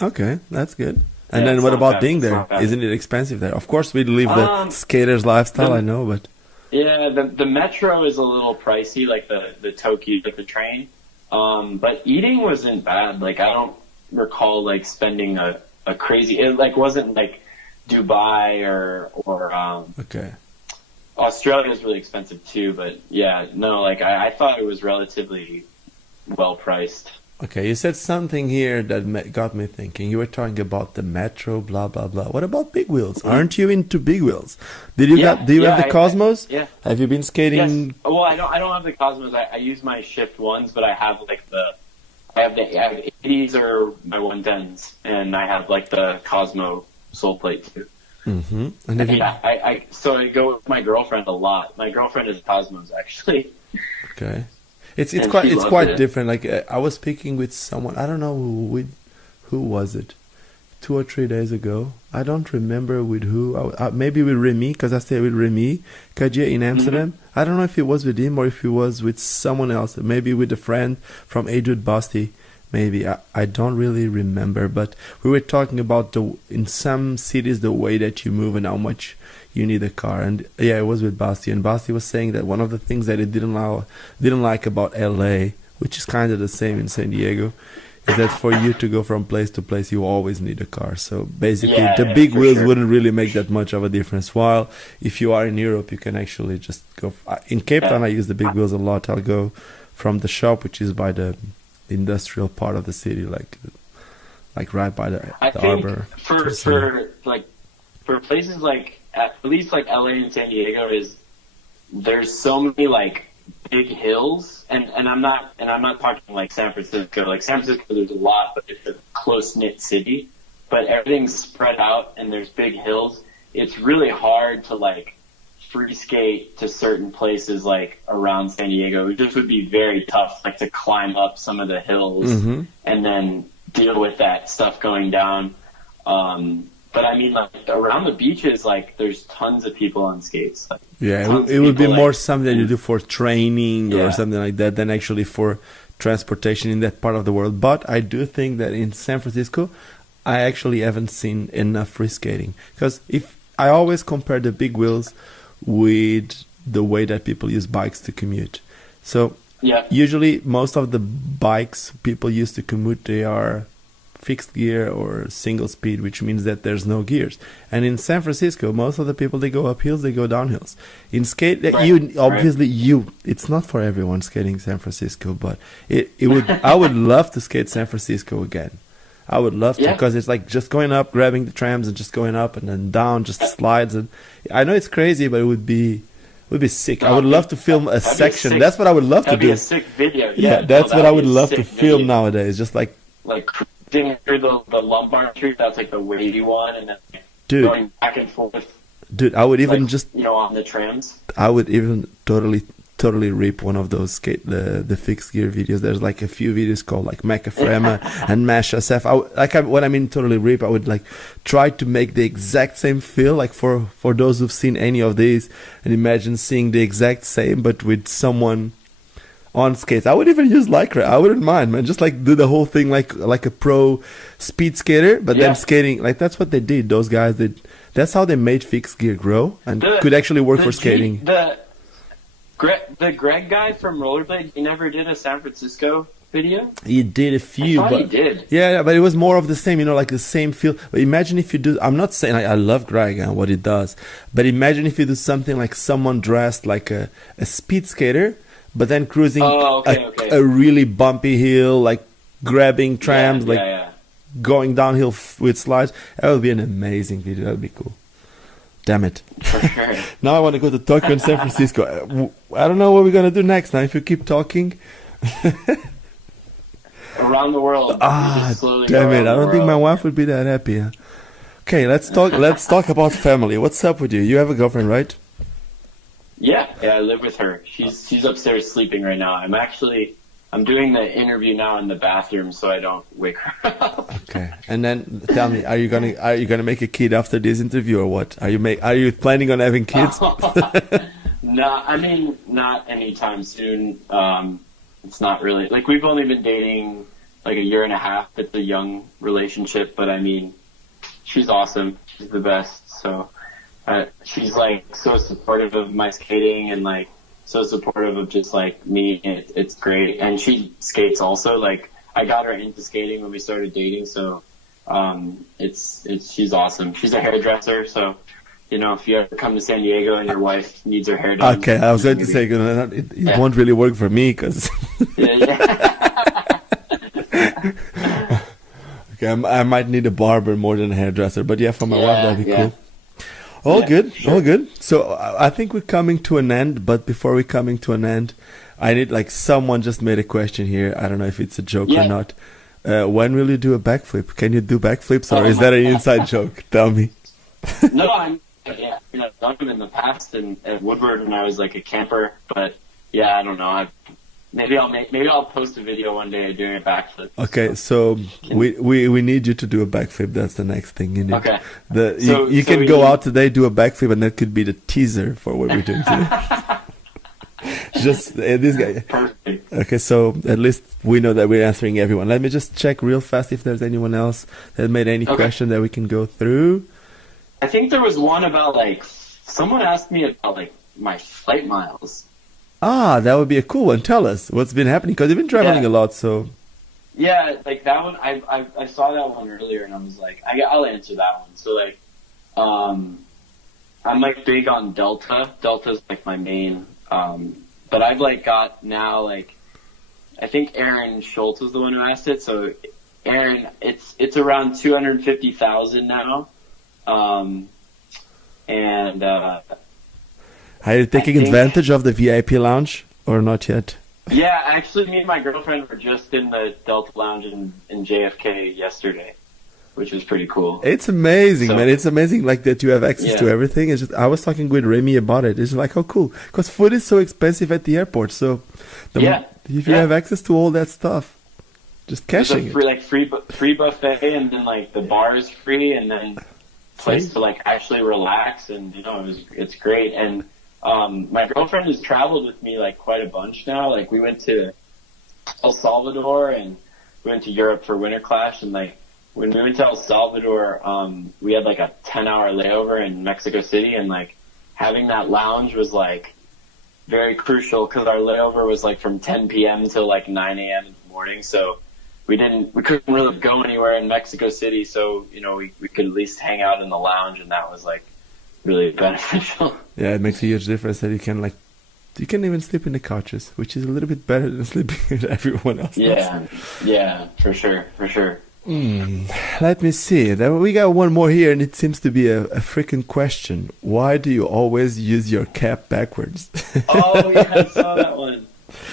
Okay, that's good. And Yeah, then it's what not about bad. being It's there? not bad. Isn't it expensive there? Of course, we live the skater's lifestyle, I know, but Yeah, the metro is a little pricey, like the Tokyo, like the train. But eating wasn't bad. Like I don't recall like spending a crazy. It like wasn't like Dubai or okay. Australia was really expensive too. But yeah, no, like I thought it was relatively well priced. Okay, you said something here that got me thinking. You were talking about the metro, blah blah blah. What about big wheels? Aren't you into big wheels? Do you have the Cosmos? Yeah. Have you been skating? Yes. Well, I don't have the Cosmos. I use my Shift ones, but I have like I have 80s or my 110s, and I have like the Cosmo sole plate too. Mm-hmm. And have you- So I go with my girlfriend a lot. My girlfriend is Cosmos actually. Okay, it's And quite she loves it. different. Like I was speaking with someone. I don't know who was it, 2 or 3 days ago. I don't remember with who. Maybe with Remy, because I stayed with Remy Kadia in Amsterdam. I don't know if it was with him or if it was with someone else. Maybe with a friend from Adrian Basti. Maybe I don't really remember, but we were talking about in some cities the way that you move and how much you need a car. And yeah, it was with Basti, and Basti was saying that one of the things that he didn't like about LA, which is kind of the same in San Diego, is that for you to go from place to place, you always need a car. So basically, Yeah, the big for wheels sure. wouldn't really make that much of a difference. While if you are in Europe, you can actually just go. In Cape Town, I use the big wheels a lot. I'll go from the shop, which is by the industrial part of the city, like like right by the I think harbor. For places like at least like LA and San Diego there's so many like big hills, and I'm not talking like San Francisco. Like San Francisco, there's a lot, but it's a close knit city. But everything's spread out, and there's big hills. It's really hard to like free skate to certain places like around San Diego. It just would be very tough, like to climb up some of the hills and then deal with that stuff going down. But I mean, like around the beaches, like there's tons of people on skates. Like, it would be more something that you do for training or something like that than actually for transportation in that part of the world. But I do think that in San Francisco, I actually haven't seen enough free skating, because if I always compare the big wheels with the way that people use bikes to commute. So usually most of the bikes people use to commute, they are fixed gear or single speed, which means that there's no gears. And in San Francisco, most of the people, they go up hills, they go down hills. In skate, it's not for everyone skating San Francisco, but I would love to skate San Francisco again. I would love to, because it's like just going up, grabbing the trams and just going up and then down, just slides. And I know it's crazy, but it would be sick. I would love to film a section. That's what I would love to do. That'd be a sick video. Yeah, that's what I would love to film nowadays. Just like cruising through the lumbar tree. That's like the wavy one, and then going back and forth. Dude, I would even on the trams. I would even totally rip one of those the fixed gear videos. There's like a few videos called like Mecha Frema and Mash SF. What I mean totally rip, I would like try to make the exact same feel, like for those who've seen any of these, and imagine seeing the exact same but with someone on skates. I would even use Lycra. I wouldn't mind, man. Just like do the whole thing like a pro speed skater, but then skating. Like that's what they did. Those guys did. That's how they made fixed gear grow and could actually work for skating. The Greg guy from Rollerblade, he never did a San Francisco video? He did a few. I thought he did. Yeah, but it was more of the same, like the same feel. But imagine if you do, I'm not saying, I love Greg and what he does, but imagine if you do something like someone dressed like a speed skater, but then cruising a really bumpy hill, like grabbing trams, going downhill with slides. That would be an amazing video. That would be cool. Damn it. For sure. Now I want to go to Tokyo and San Francisco. I don't know what we're going to do next now if you keep talking. Around the world. Damn it. I don't think my wife would be that happy. Huh? Okay, let's talk about family. What's up with you? You have a girlfriend, right? Yeah, I live with her. She's upstairs sleeping right now. I'm doing the interview now in the bathroom so I don't wake her up. Okay. And then tell me, are you gonna make a kid after this interview or what? Are you planning on having kids? No, I mean not anytime soon. It's not really, like, we've only been dating like a year and a half. It's a young relationship, but I mean, she's awesome. She's the best. So she's like so supportive of my skating and like so supportive of just like me. It's great. And she skates also. Like I got her into skating when we started dating. So she's awesome. She's a hairdresser. So, if you ever come to San Diego and your wife needs her hair done. Okay, I was going to say, it won't really work for me because... Okay, I might need a barber more than a hairdresser. But yeah, for my wife, that'd be cool. All good, sure. All good. So I think we're coming to an end. But before we're coming to an end, I need, like, someone just made a question here. I don't know if it's a joke or not. When will you do a backflip? Can you do backflips or is that an inside joke? Tell me. No, I've done them in the past at Woodward when I was like a camper, but yeah, I don't know. Maybe I'll post a video one day doing a backflip. Okay, so we need you to do a backflip. That's the next thing you need. Okay. You can go out today, do a backflip, and that could be the teaser for what we're doing today. Just this guy. Perfect. Okay, so at least we know that we're answering everyone. Let me just check real fast if there's anyone else that made any question that we can go through. I think there was one about, like, someone asked me about, like, my flight miles. Ah, that would be a cool one. Tell us what's been happening, because you've been traveling a lot, so. Yeah, like that one, I saw that one earlier, and I was like, I'll answer that one. So, like, I'm, like, big on Delta. Delta's, like, my main, but I've, like, got now, like, I think Aaron Schultz was the one who asked it, so and it's around 250,000 now. And Are you taking advantage of the VIP lounge or not yet? Yeah, actually, me and my girlfriend were just in the Delta Lounge in JFK yesterday, which was pretty cool. It's amazing, man. It's amazing, like, that you have access to everything. It's just, I was talking with Remy about it. It's like, oh, cool, because food is so expensive at the airport. So, if you have access to all that stuff, just cashing it. Like free buffet, and then like the bar is free, and then place to like actually relax, and it's great. And my girlfriend has traveled with me like quite a bunch now. Like we went to El Salvador and we went to Europe for Winter Clash, and like when we went to El Salvador, we had like a 10-hour layover in Mexico City, and like having that lounge was like very crucial because our layover was like from 10 p.m. till like 9 a.m. in the morning. So we couldn't really go anywhere in Mexico City. So, we could at least hang out in the lounge, and that was like really beneficial. Yeah, it makes a huge difference that you can even sleep in the couches, which is a little bit better than sleeping with everyone else. Yeah, for sure. Let me see. Then we got one more here, and it seems to be a freaking question. Why do you always use your cap backwards? Oh, yeah, I saw that one.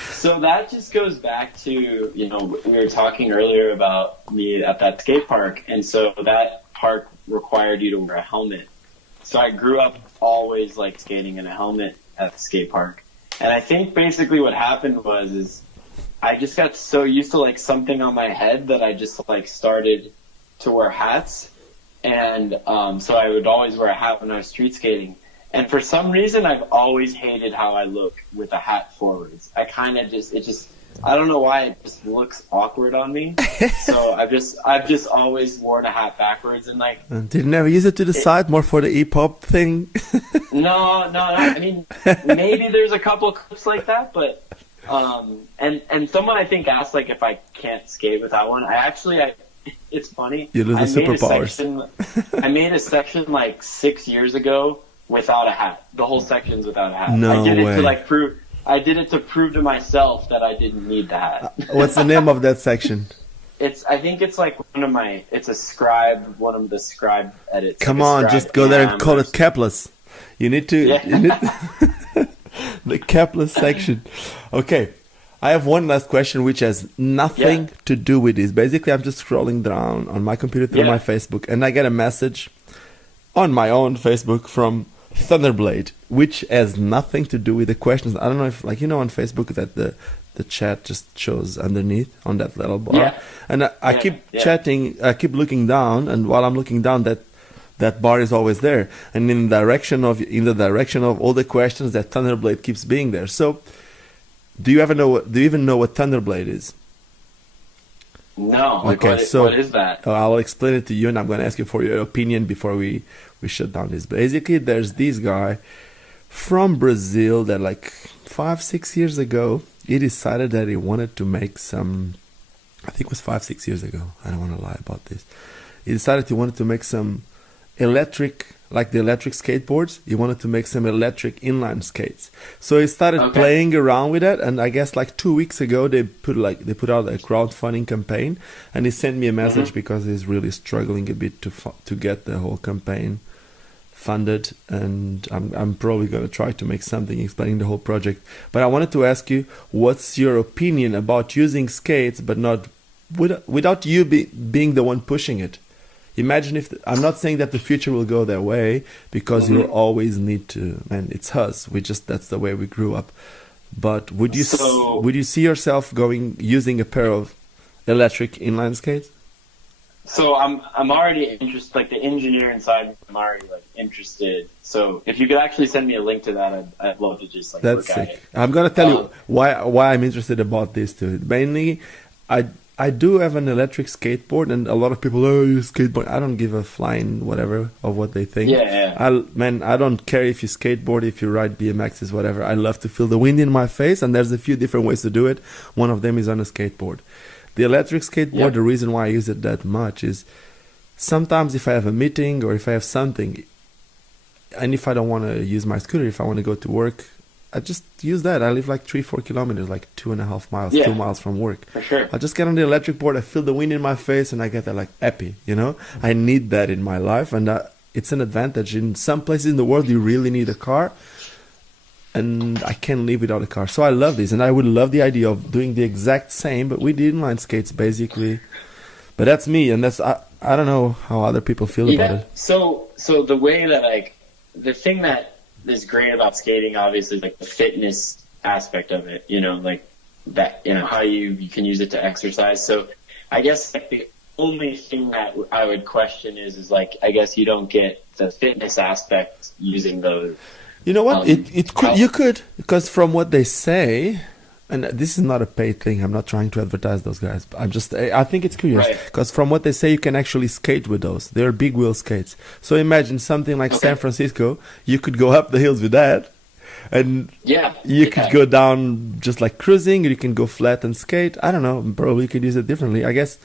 So that just goes back to, we were talking earlier about me at that skate park, and so that park required you to wear a helmet. So I grew up always like skating in a helmet at the skate park. And I think basically what happened is I just got so used to like something on my head that I just like started to wear hats. And so I would always wear a hat when I was street skating. And for some reason, I've always hated how I look with a hat forwards. I kind of I don't know why, it just looks awkward on me. So I've just always worn a hat backwards, and like. Did you never use it to the side, more for the hip-hop thing? No. I mean, maybe there's a couple clips like that, but and someone I think asked like if I can't skate without one. It's funny. You lose the superpowers. I made a section like 6 years ago without a hat. The whole section's without a hat. No I did way. it to like prove. I did it to prove to myself that I didn't need the hat. What's the name of that section? I think it's like one of the scribe edits. Come like on, just go there and call it capless. You need to, the capless section. Okay. I have one last question which has nothing to do with this. Basically, I'm just scrolling down on my computer through my Facebook, and I get a message on my own Facebook from Thunderblade, which has nothing to do with the questions. I don't know if, like, on Facebook that the chat just shows underneath on that little bar, and I keep chatting, I keep looking down, and while I'm looking down, that bar is always there, and in the direction of all the questions, that Thunderblade keeps being there. So, do you even know what Thunderblade is? No. Okay, what is that? I'll explain it to you, and I'm going to ask you for your opinion before we shut down this. Basically, there's this guy from Brazil that like 5-6 years ago, he decided that he wanted to make some, I think it was 5-6 years ago, I don't want to lie about this. He decided he wanted to make some electric, like the electric skateboards, he wanted to make some electric inline skates. So he started playing around with it, and I guess like 2 weeks ago they put out a crowdfunding campaign, and he sent me a message because he's really struggling a bit to get the whole campaign funded, and I'm probably going to try to make something explaining the whole project. But I wanted to ask you, what's your opinion about using skates but not without you being the one pushing it? Imagine if I'm not saying that the future will go that way, because you'll always need to, man, it's us, that's the way we grew up. But would you see yourself using a pair of electric inline skates? So I'm already interested, like the engineer inside me, I'm already like interested. So if you could actually send me a link to that, I'd love to just like look at it. I'm gonna tell you why I'm interested about this too. Mainly, I do have an electric skateboard, and a lot of people, you skateboard. I don't give a flying whatever of what they think. I don't care if you skateboard, if you ride BMXs, whatever. I love to feel the wind in my face, and there's a few different ways to do it. One of them is on a skateboard. The electric skateboard, the reason why I use it that much is sometimes if I have a meeting or if I have something, and if I don't want to use my scooter, if I want to go to work, I just use that. I live like 3-4 kilometers, like 2.5 miles, Yeah. 2 miles from work. For sure. I just get on the electric board. I feel the wind in my face, and I get that like happy. You know, I need that in my life, and it's an advantage. In some places in the world, you really need a car, and I can't live without a car. So I love this, and I would love the idea of doing the exact same, but with the inline skates, basically. But that's me, and that's I don't know how other people feel about it. So the way that like the thing that is great about skating, obviously, like the fitness aspect of it. You know, like that. You know how you can use it to exercise. So I guess like the only thing that I would question is like I guess you don't get the fitness aspect using those. You know what? You could, because from what they say, and this is not a paid thing. I'm not trying to advertise those guys. But I think it's curious because from what they say, you can actually skate with those. They're big wheel skates. So imagine something like San Francisco. You could go up the hills with that, and you could go down just like cruising. Or you can go flat and skate. I don't know. Probably you could use it differently. I guess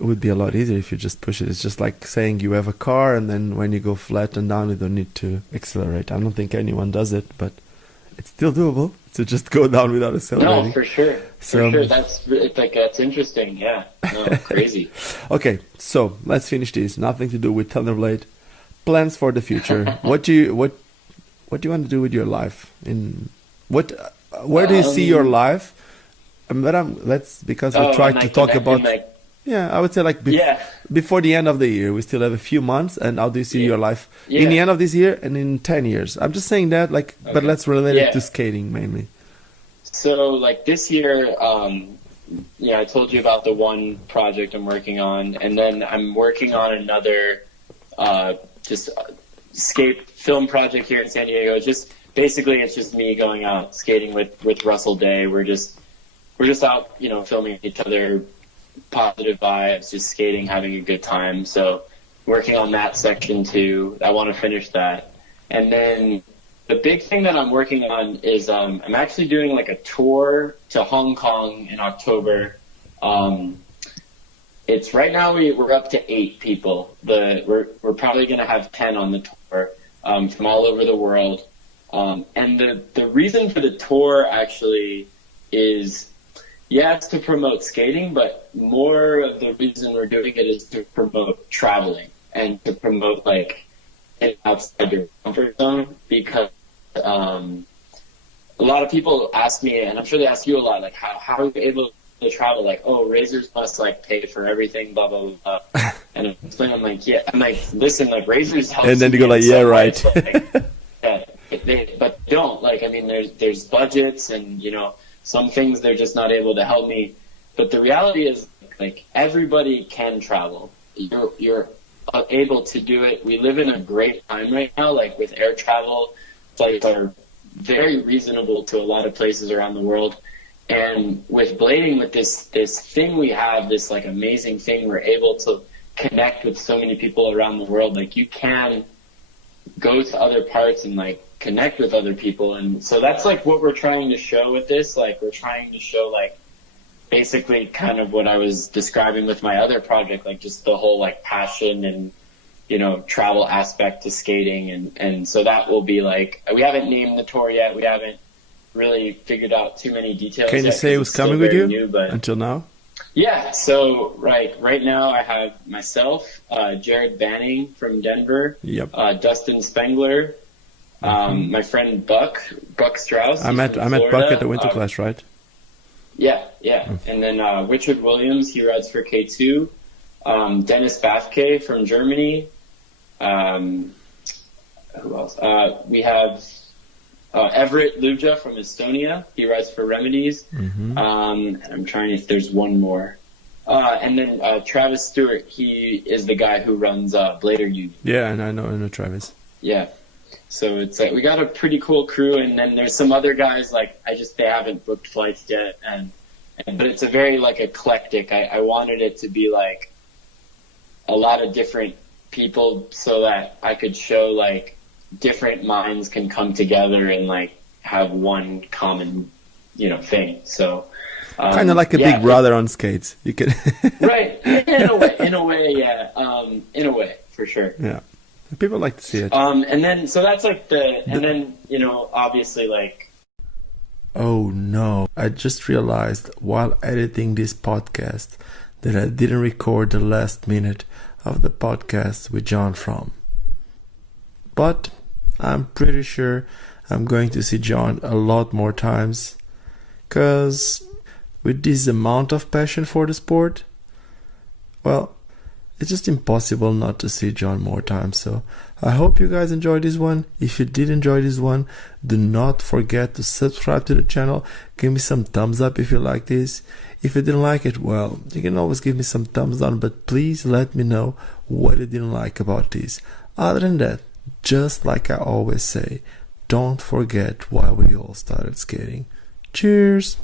it would be a lot easier if you just push it. It's just like saying you have a car, and then when you go flat and down, you don't need to accelerate. I don't think anyone does it, but it's still doable to just go down without accelerating. No, for sure. For sure. That's interesting. Yeah. No, crazy. Okay, so let's finish this. Nothing to do with Thunderblade. Plans for the future. What do you want to do with your life? Where do you see your life? Because we tried to talk about. I would say like before the end of the year. We still have a few months, and how do you see your life in the end of this year and in 10 years? I'm just saying that, but let's relate it to skating mainly. So, like this year, I told you about the one project I'm working on, and then I'm working on another skate film project here in San Diego. It's just me going out skating with Russell Day. We're just out, filming each other. Positive vibes, just skating, having a good time. So working on that section too. I want to finish that. And then the big thing that I'm working on is I'm actually doing like a tour to Hong Kong in October. It's right now we're up to 8 people. We're probably going to have 10 on the tour from all over the world. And the reason for the tour actually is it's to promote skating, but more of the reason we're doing it is to promote traveling and to promote like outside your comfort zone, because a lot of people ask me, and I'm sure they ask you a lot, like how are you able to travel? Like, Razors must like pay for everything, blah blah blah. And I'm explaining, I'm like, listen, like Razors help. And then you go like, yeah, right. But they don't. Like, I mean, there's budgets, and some things they're just not able to help me. But the reality is, like, everybody can travel. You're able to do it. We live in a great time right now. Like, with air travel, flights are very reasonable to a lot of places around the world. And with blading, with this thing we have, this like amazing thing, we're able to connect with so many people around the world. Like, you can go to other parts and like connect with other people. And so that's like what we're trying to show with this. Like, we're trying to show like basically kind of what I was describing with my other project, like just the whole like passion and travel aspect to skating. And so that will be like, we haven't named the tour yet. We haven't really figured out too many details. Can you say who's coming with you until now? Yeah, so right now I have myself, Jared Banning from Denver, Dustin Spengler, my friend Buck Strauss. I met Buck at the Winter Clash, right? Yeah. And then Richard Williams, he rides for K2. Dennis Bafke from Germany. Who else? We have Everett Luja from Estonia. He rides for Remedies. Mm-hmm. I'm trying if there's one more. And then Travis Stewart, he is the guy who runs Blader Union. Yeah, and I know Travis. Yeah. So it's we got a pretty cool crew, and then there's some other guys like they haven't booked flights yet, but it's a very like eclectic. I wanted it to be like a lot of different people so that I could show like different minds can come together and like have one common thing. So kind of like a Big Brother on skates. You can right in a way, yeah, in a way for sure. Yeah. People like to see it. And then, so that's like and then, you know, obviously like. Oh no, I just realized while editing this podcast that I didn't record the last minute of the podcast with Jon Fromm. But I'm pretty sure I'm going to see Jon a lot more times, because with this amount of passion for the sport, well, it's just impossible not to see Jon more times. So I hope you guys enjoyed this one. If you did enjoy this one, do not forget to subscribe to the channel. Give me some thumbs up if you like this. If you didn't like it, well, you can always give me some thumbs down, but please let me know what you didn't like about this. Other than that, just like I always say, don't forget why we all started skating. Cheers!